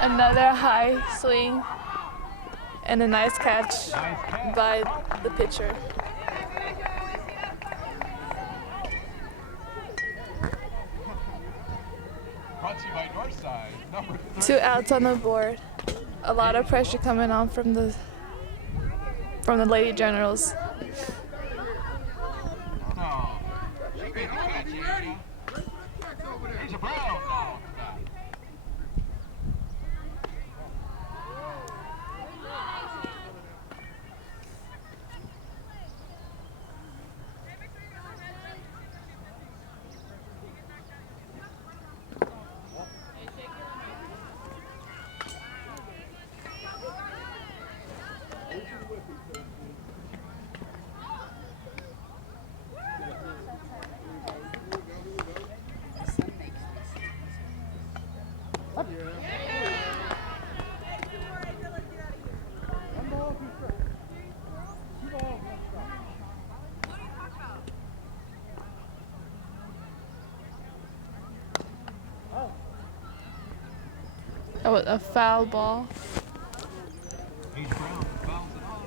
Another high swing and a nice catch by the pitcher. Brought to you by Northside, number 3. 2 outs on the board. A lot of pressure coming on from the Lady Generals. No. She made the catch, Anna. There's a Brown now on the bat. That was a foul ball. He's Brown fouls it off.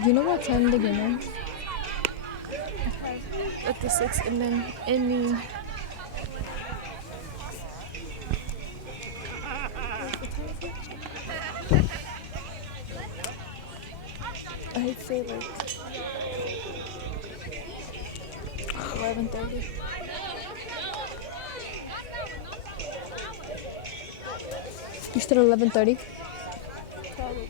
Do you know what time the game is? At the 6th inning. I'd say like 11:30. You said 11:30? Probably.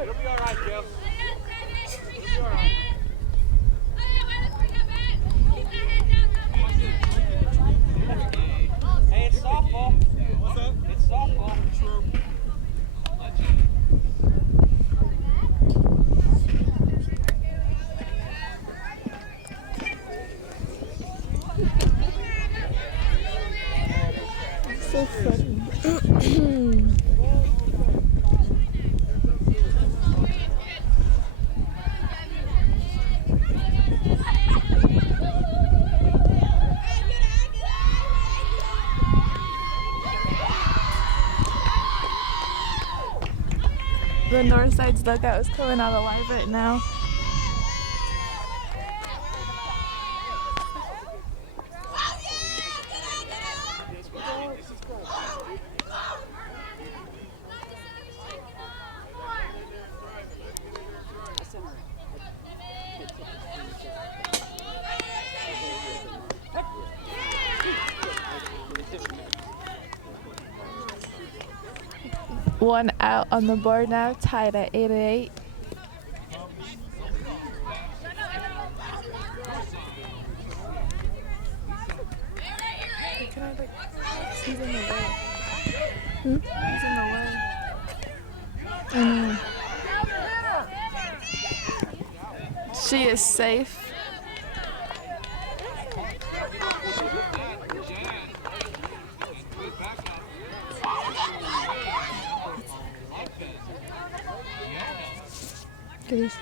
It'll be all right, Jeff. Hey, it's softball. What's up? It's softball. True. So funny. The Northside's dugout is coming out alive right now. One out on the board now, tied at 8-8. He's in the way. Hmm? He's in the way. I know. She is safe. ¿Qué dice?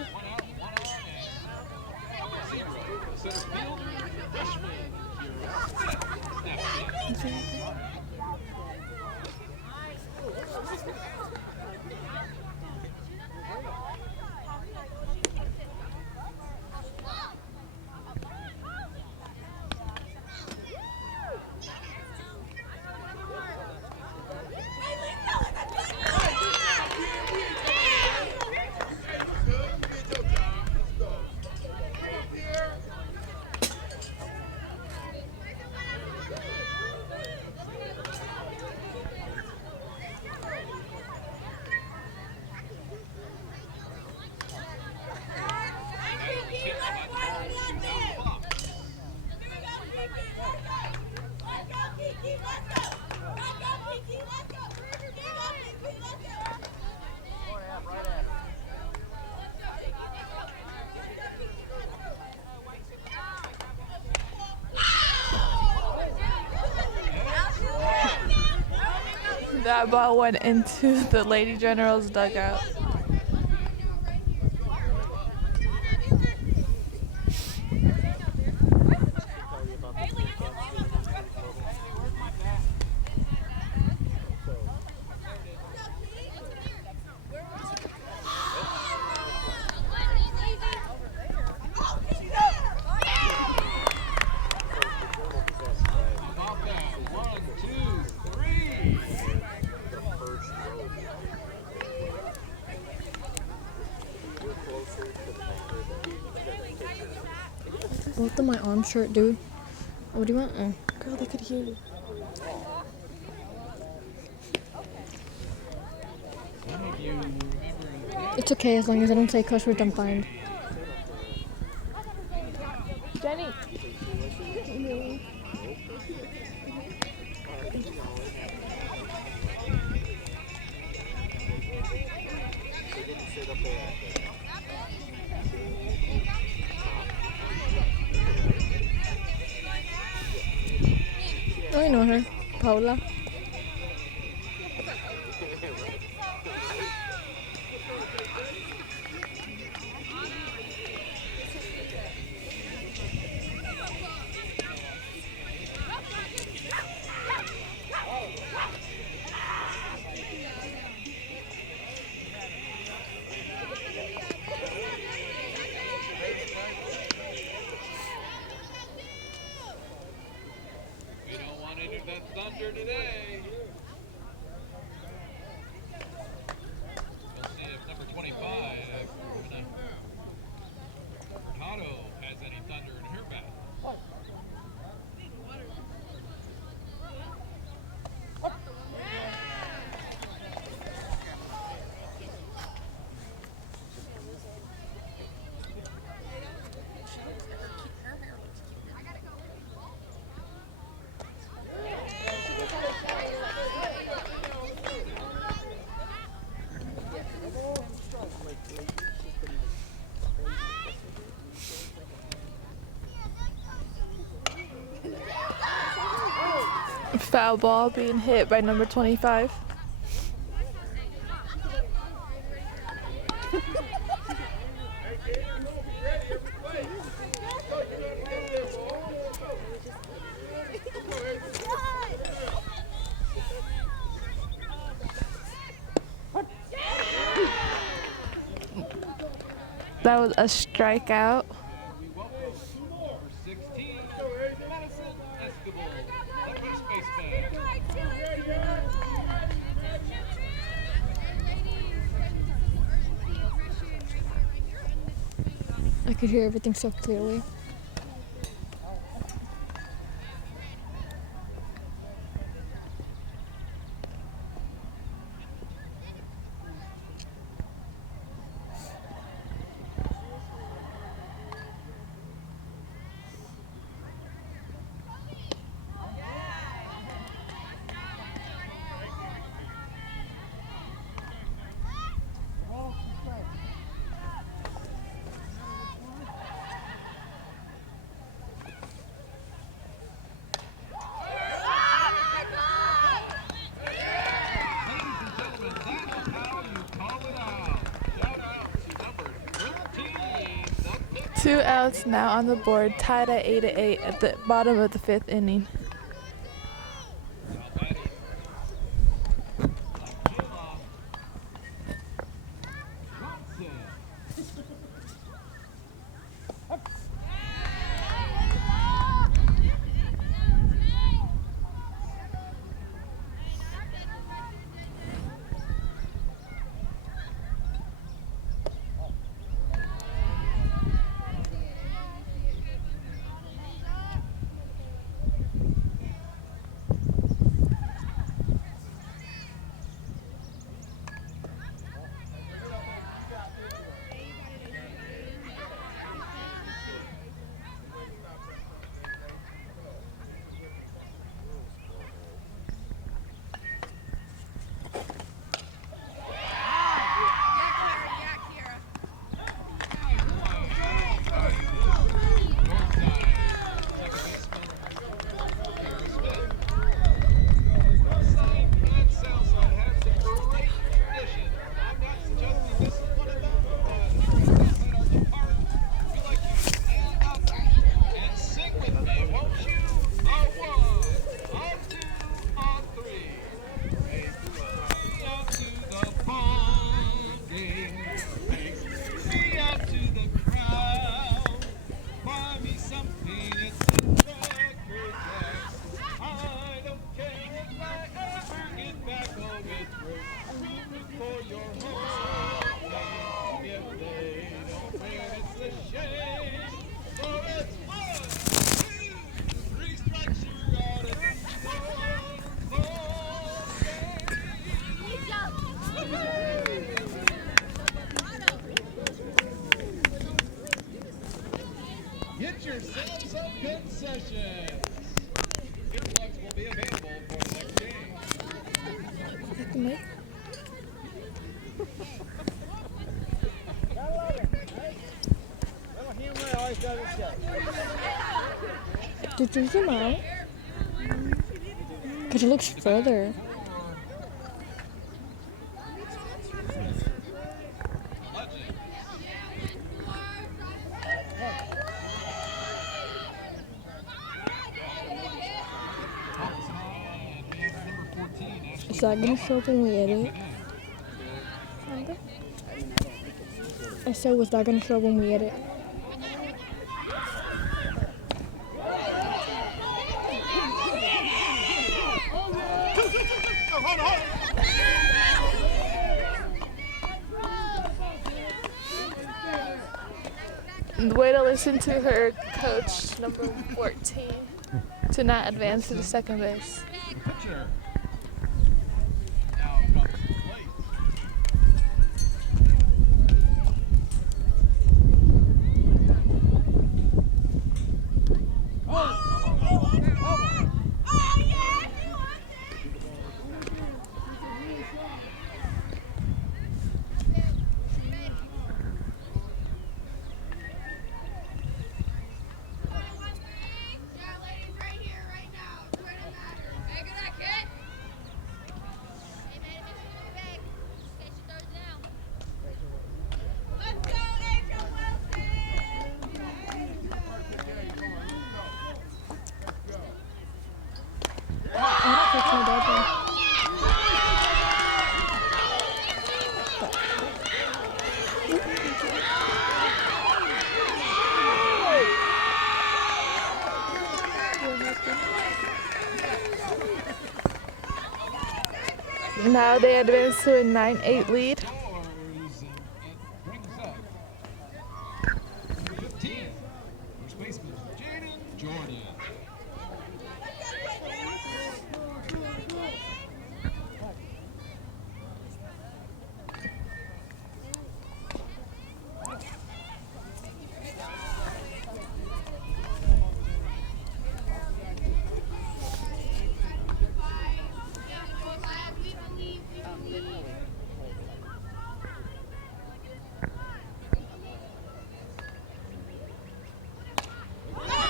That ball went into the Lady General's dugout. Both of my arms shirt, dude. What do you want? Oh. Girl, they could hear you. It's okay as long as I don't say cuss words, I'm fine. Jenny. Oh, I know her. Paula. We don't want any of that thunder today. We'll see if number 25, Hurtado, has any thunder in her bat. Foul ball being hit by number 25. That was a strikeout. We welcome number 16, Madison Escobar, the first baseman. I could hear everything so clearly. 2 outs now on the board, tied at 8-8 at the bottom of the 5th inning. Get yourself some concessions. Earplugs will be available for the next game. Little humor always does its job. Did you zoom out? Because it looks further. Is that going to show up when we edit? I said, was that going to show up when we edit? Way to listen to her coach, number 14, to not advance to the second base. Pitcher. Now comes the plate. Now they advance to a 9-8 lead. It brings up 15. First baseman, Jaden Jordan.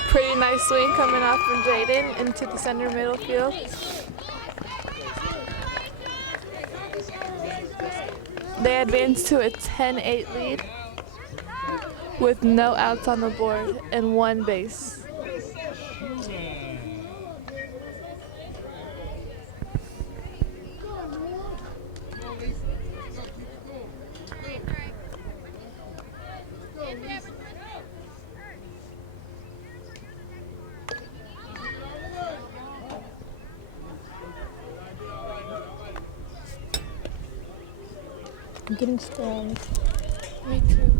Pretty nice swing coming off from Jaden into the center middle field. They advance to a 10-8 lead. with no outs on the board and 1 base. I'm getting strong. Me too.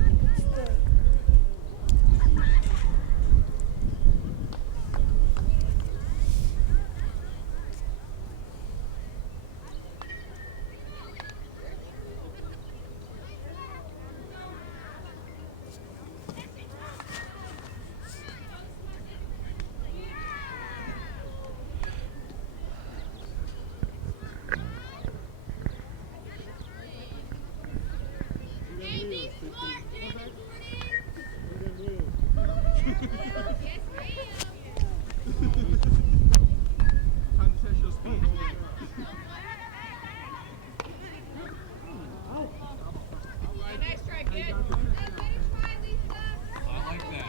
I like that.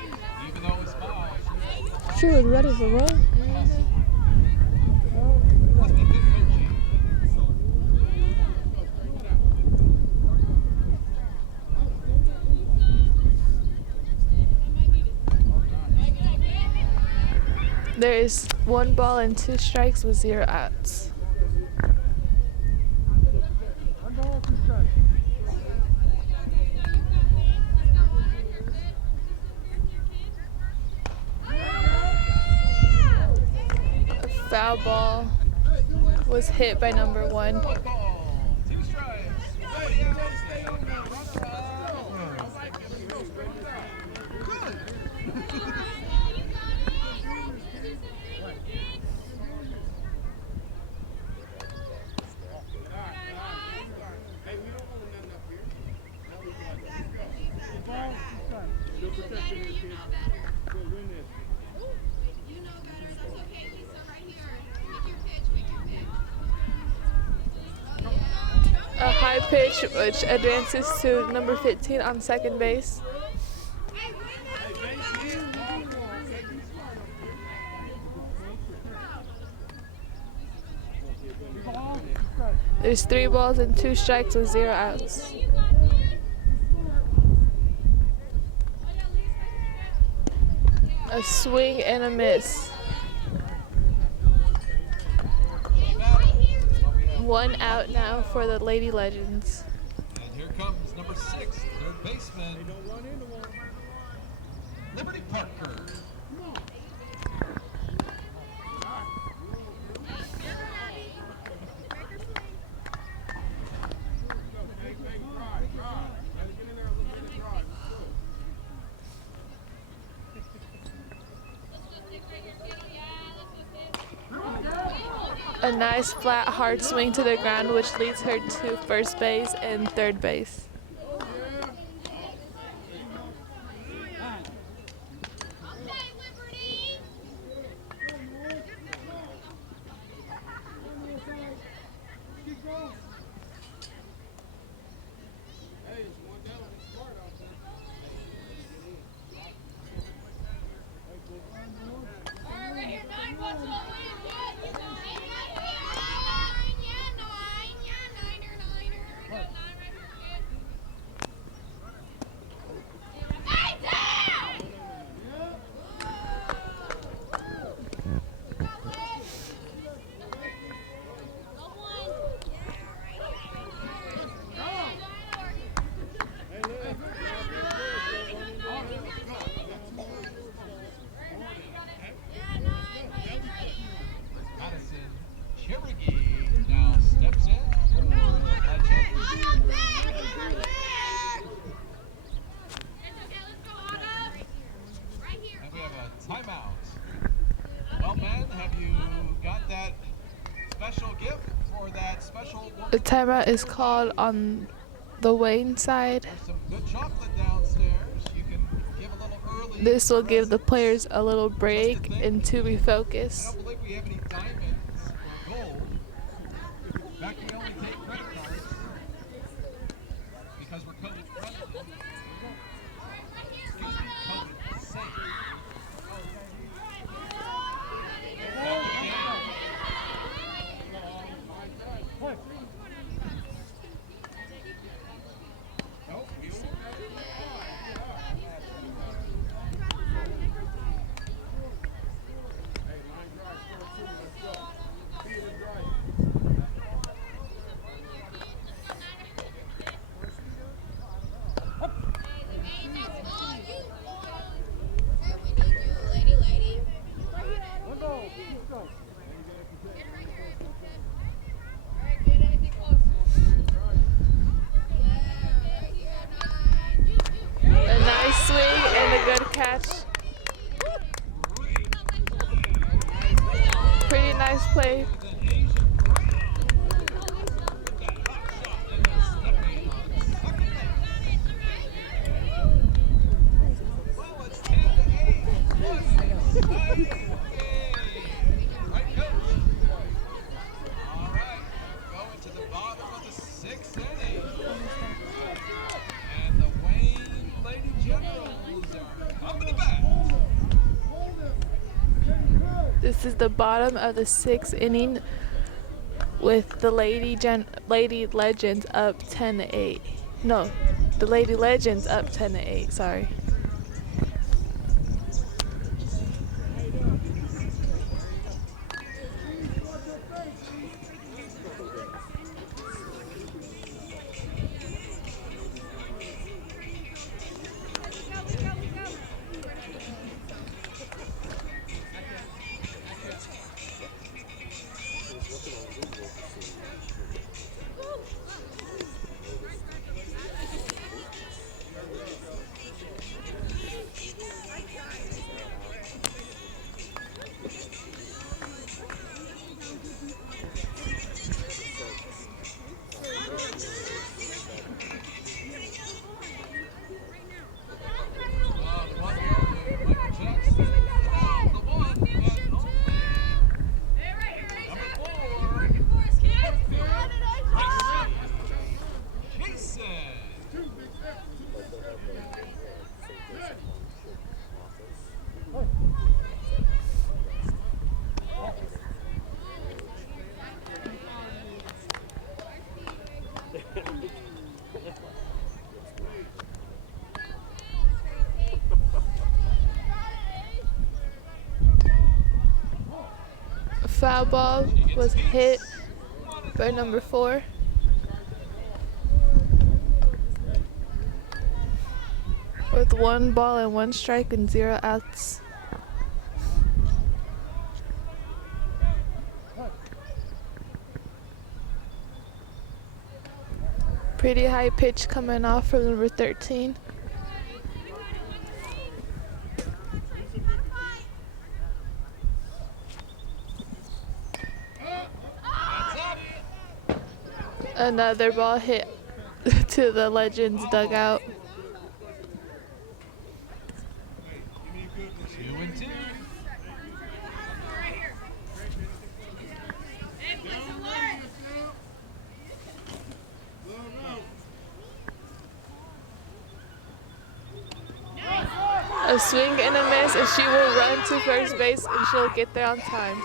Even though it's foul. She was ready to run. Must be good coaching. There is 1 ball and 2 strikes with 0 outs. A foul ball was hit by number 1. Ball. 2 strikes. Nobody out. Stay on now. A high pitch which advances to number 15 on second base. There's 3 balls and 2 strikes with 0 outs. A swing and a miss. 1 out now for the Lady Legends. And here comes number 6, third baseman, Liberty Parker. A nice flat hard swing to the ground which leads her to first base and third base. Now steps in. And we have a timeout. Well, Ben, have you got that special gift for that special? The timeout is called on the Wayne side. There's some good chocolate downstairs. You can give a little early. This will give the players a little break and to refocus. I don't believe we have any diamonds or gold. In fact, we only take credit cards because we're COVID friendly. 6th inning. And the Wayne Lady Generals are up in the bat. This is the bottom of the 6th inning with the Lady Legends up 10-8. No, the Lady Legends up 10-8, sorry. Foul ball was hit by number 4. With 1 ball and 1 strike and 0 outs. Pretty high pitch coming off from number 13. Another ball hit to the Legends dugout. 2-2. A swing and a miss, and she will run to first base, and she'll get there on time.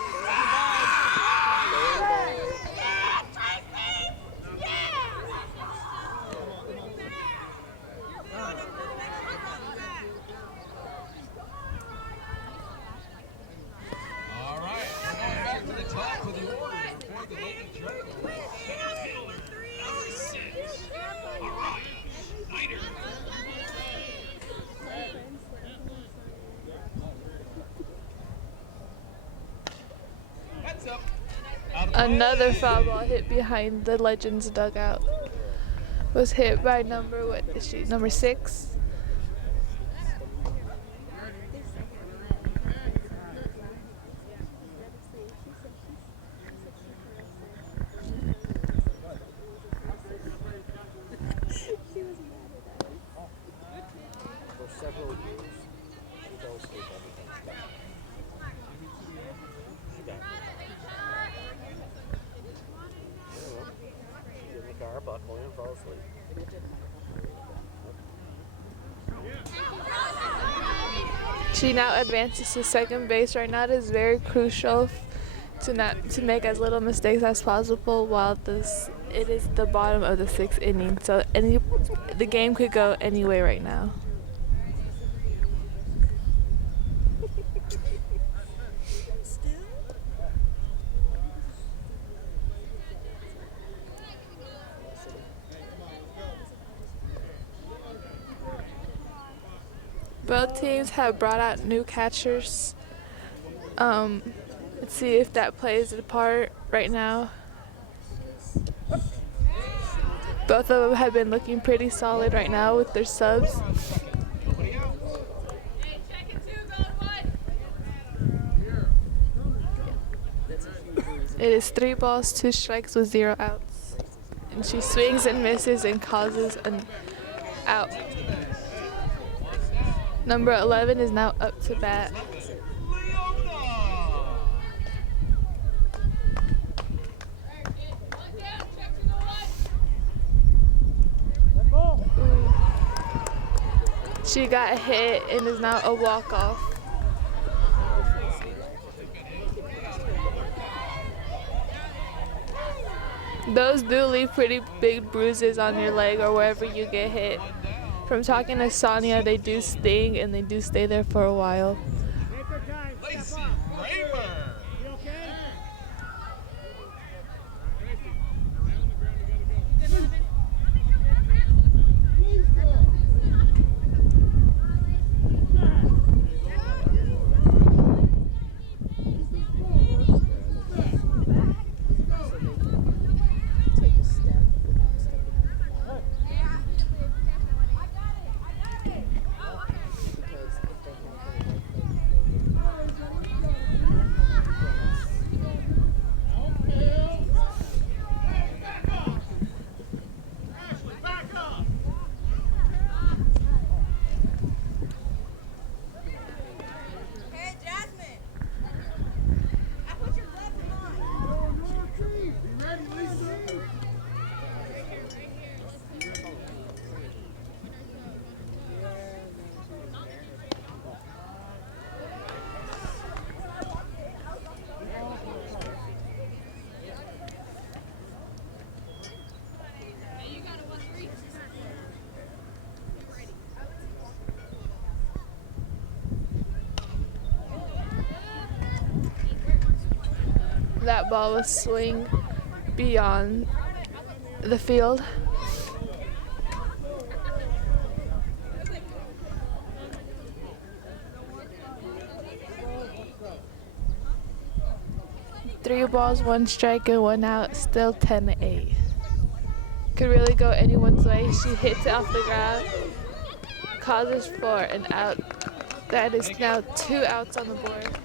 All right, we're going back to the top of the order for the Lady Generals. Number 6, Snyder. Heads up. Out of Another play. foul ball hit behind the Legends dugout. Was hit by number, what is she, number 6? For several years, she fell asleep every time. She got me. Get in the car, buckle in, and fall asleep. She now advances to second base. Right now, it is very crucial to make as little mistakes as possible while it is the bottom of the 6th inning. So the game could go any way right now. Both teams have brought out new catchers. Let's see if that plays a part right now. Both of them have been looking pretty solid right now with their subs. It is 3 balls, 2 strikes with 0 outs. And she swings and misses and causes an out. Number 11 is now up to bat. She got hit and is now a walk-off. Those do leave pretty big bruises on your leg or wherever you get hit. From talking to Sonia, they do sting and they do stay there for a while. Take her time. Lacey Step up. Raymer. You okay? Take a step without stepping on the ball. Because if they have their Hey, Jasmine. I put your gloves on. You ready, Lisa? That ball was swing beyond the field. Three balls, one strike, and one out. Still 10-8. Could really go anyone's way. She hits it off the ground, causes for an out. That is now 2 outs on the board.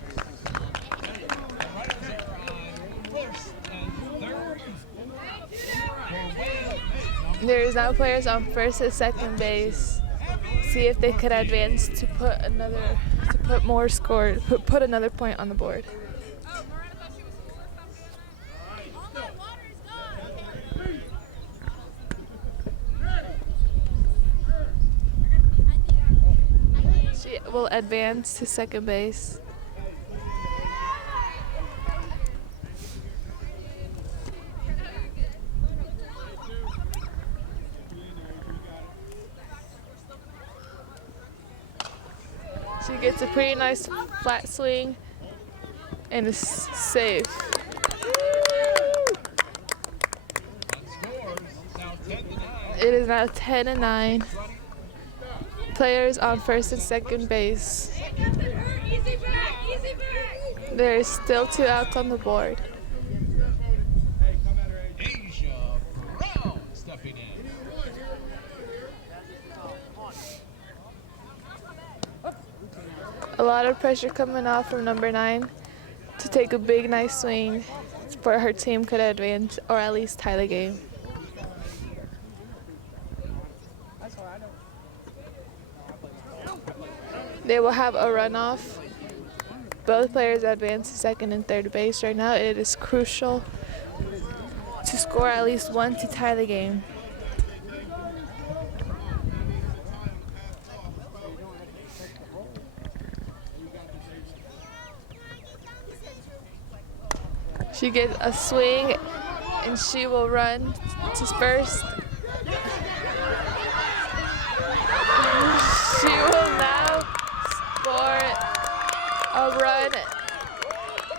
There is now players on first and second base. See if they could advance to put more score, put another point on the board. She will advance to second base. She gets a pretty nice flat swing and is safe. It is now 10-9. Players on first and second base. There is still 2 outs on the board. Asia Brown stepping in. A lot of pressure coming off from number 9 to take a big, nice swing for her team could advance or at least tie the game. They will have a runoff. Both players advance to second and third base. Right now it is crucial to score at least one to tie the game. She gets a swing and she will run to first. She will now score a run.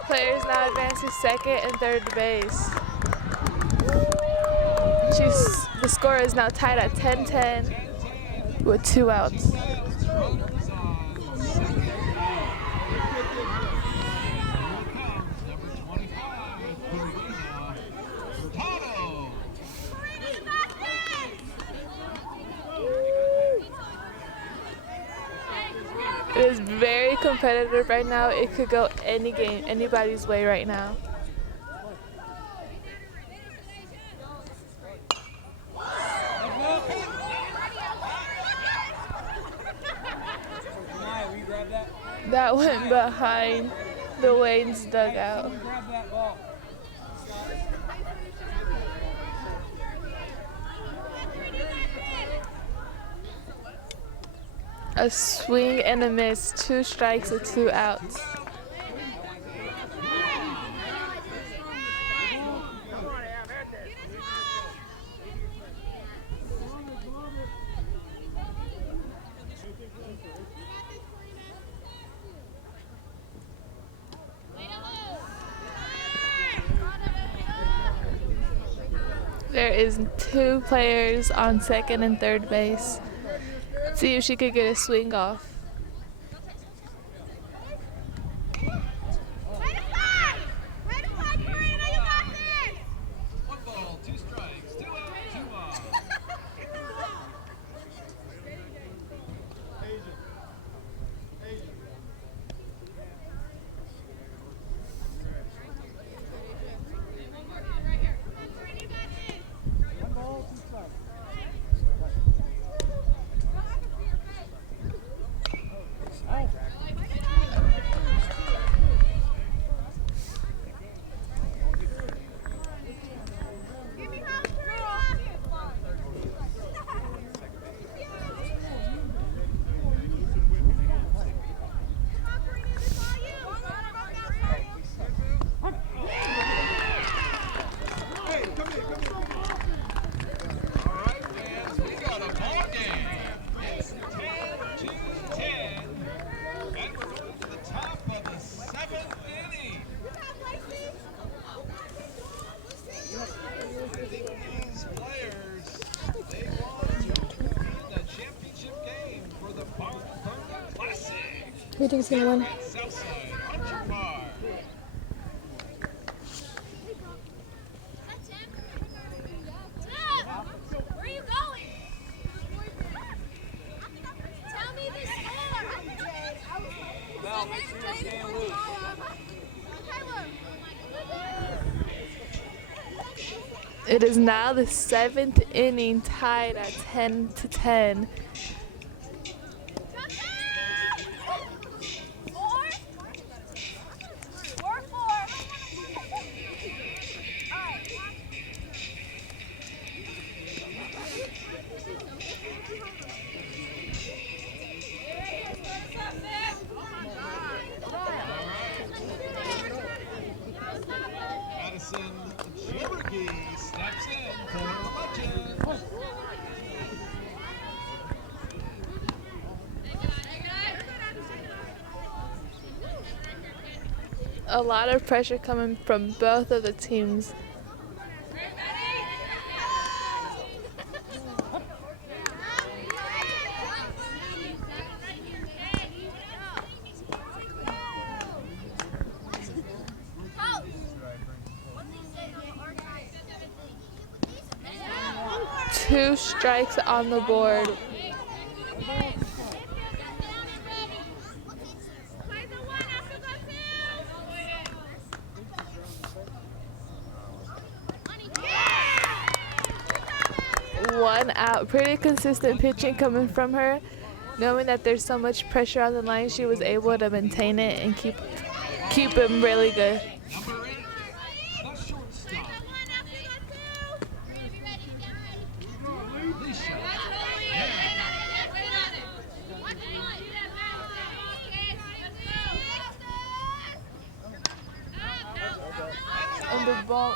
Players now advance to second and third base. The score is now tied at 10-10 with 2 outs. It is very competitive right now. It could go anybody's way right now. That went behind the Wayne's dugout. A swing and a miss. 2 strikes with 2 outs. There is 2 players on second and third base. See if she could get a swing off. One ball, 2 strikes, 2 out, 2 on. One ball, 2 strikes. All right, fans, we got a ball game. It's 10-10, and we're going to the top of the 7th inning. I think these players, they want to compete in the championship game for the Barn Burner Classic Who do you think is gonna win? at Southside Archer Park. Where are you going? Tell me the score. Mel, make sure you can't lose. It is now the 7th inning, tied at 10-10. Madison Cherokee steps in for the legend. A lot of pressure coming from both of the teams. Two strikes on the board. One out. Pretty consistent pitching coming from her. Knowing that there's so much pressure on the line, she was able to maintain it and keep him really good. Number 8, the shortstop. Alicia. And the ball.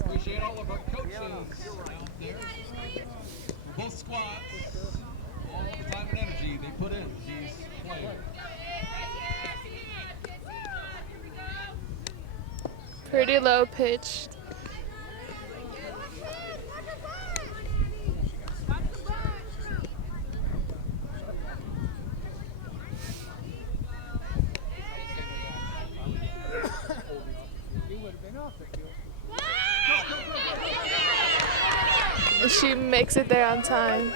Appreciate all of our coaches out there. Both squads, all the time and energy they put in these players. Pretty low pitch. He would have been off the field. She makes it there on time.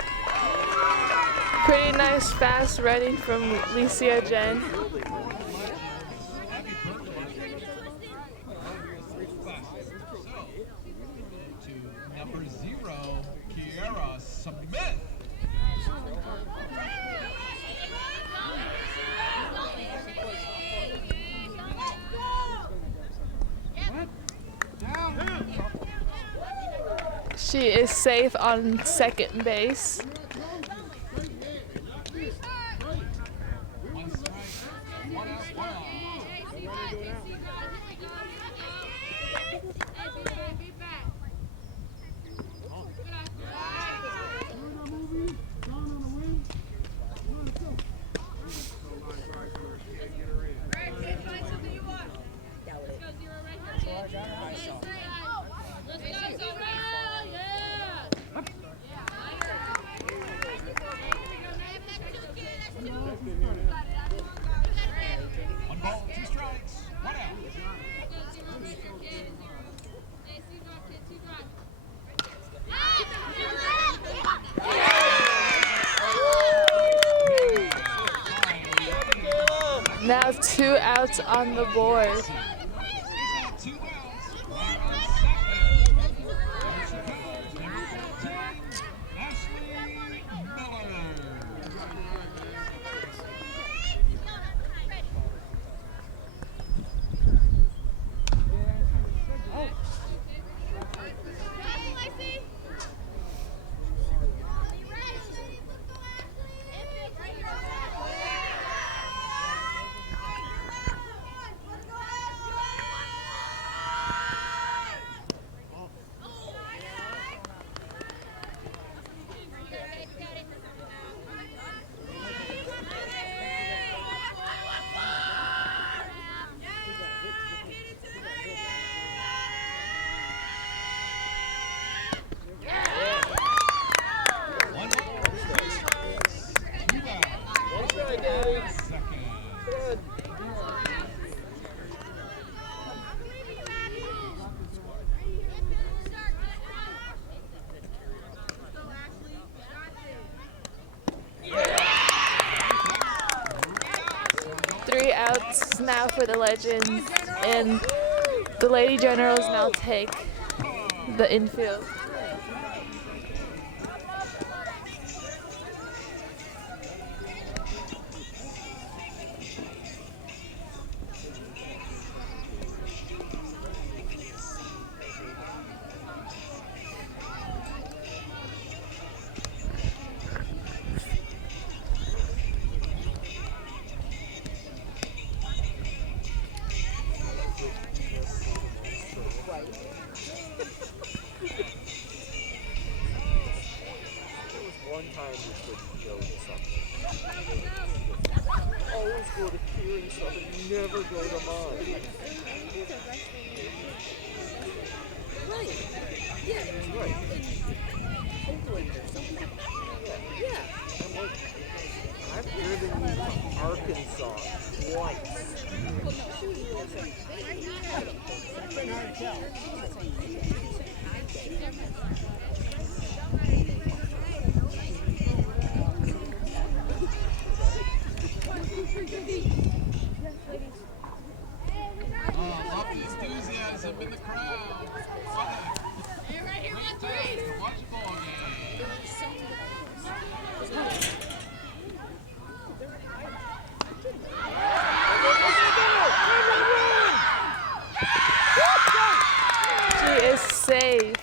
Pretty nice fast running from Licia Jen. To number 0, Kiara Smith. She is safe on second base. One strike, one out, one out. One ball, two strikes, one out. Now 2 outs on the board. He's got 2 outs. Runner on second. There's your coach, number 14, Ashley Miller. One ball, 3 strikes, 2 outs. Second. Three outs now for the Legends, and the Lady Generals now take the infield. One time we couldn't go to something. Always go to Kieran's stuff and never go to mine. Right. Yeah. Right. Yeah. I'm like, I've driven you to Arkansas twice. Love the enthusiasm in the crowd. Great time to watch a ball game. She is safe.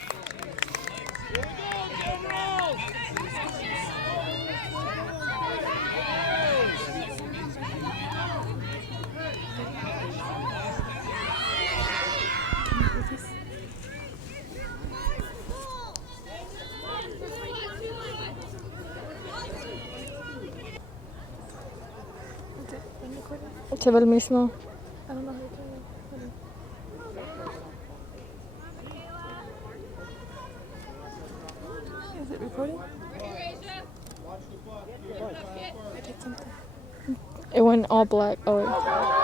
Chaval mismo. Is it recording? It went all black. Oh, wait.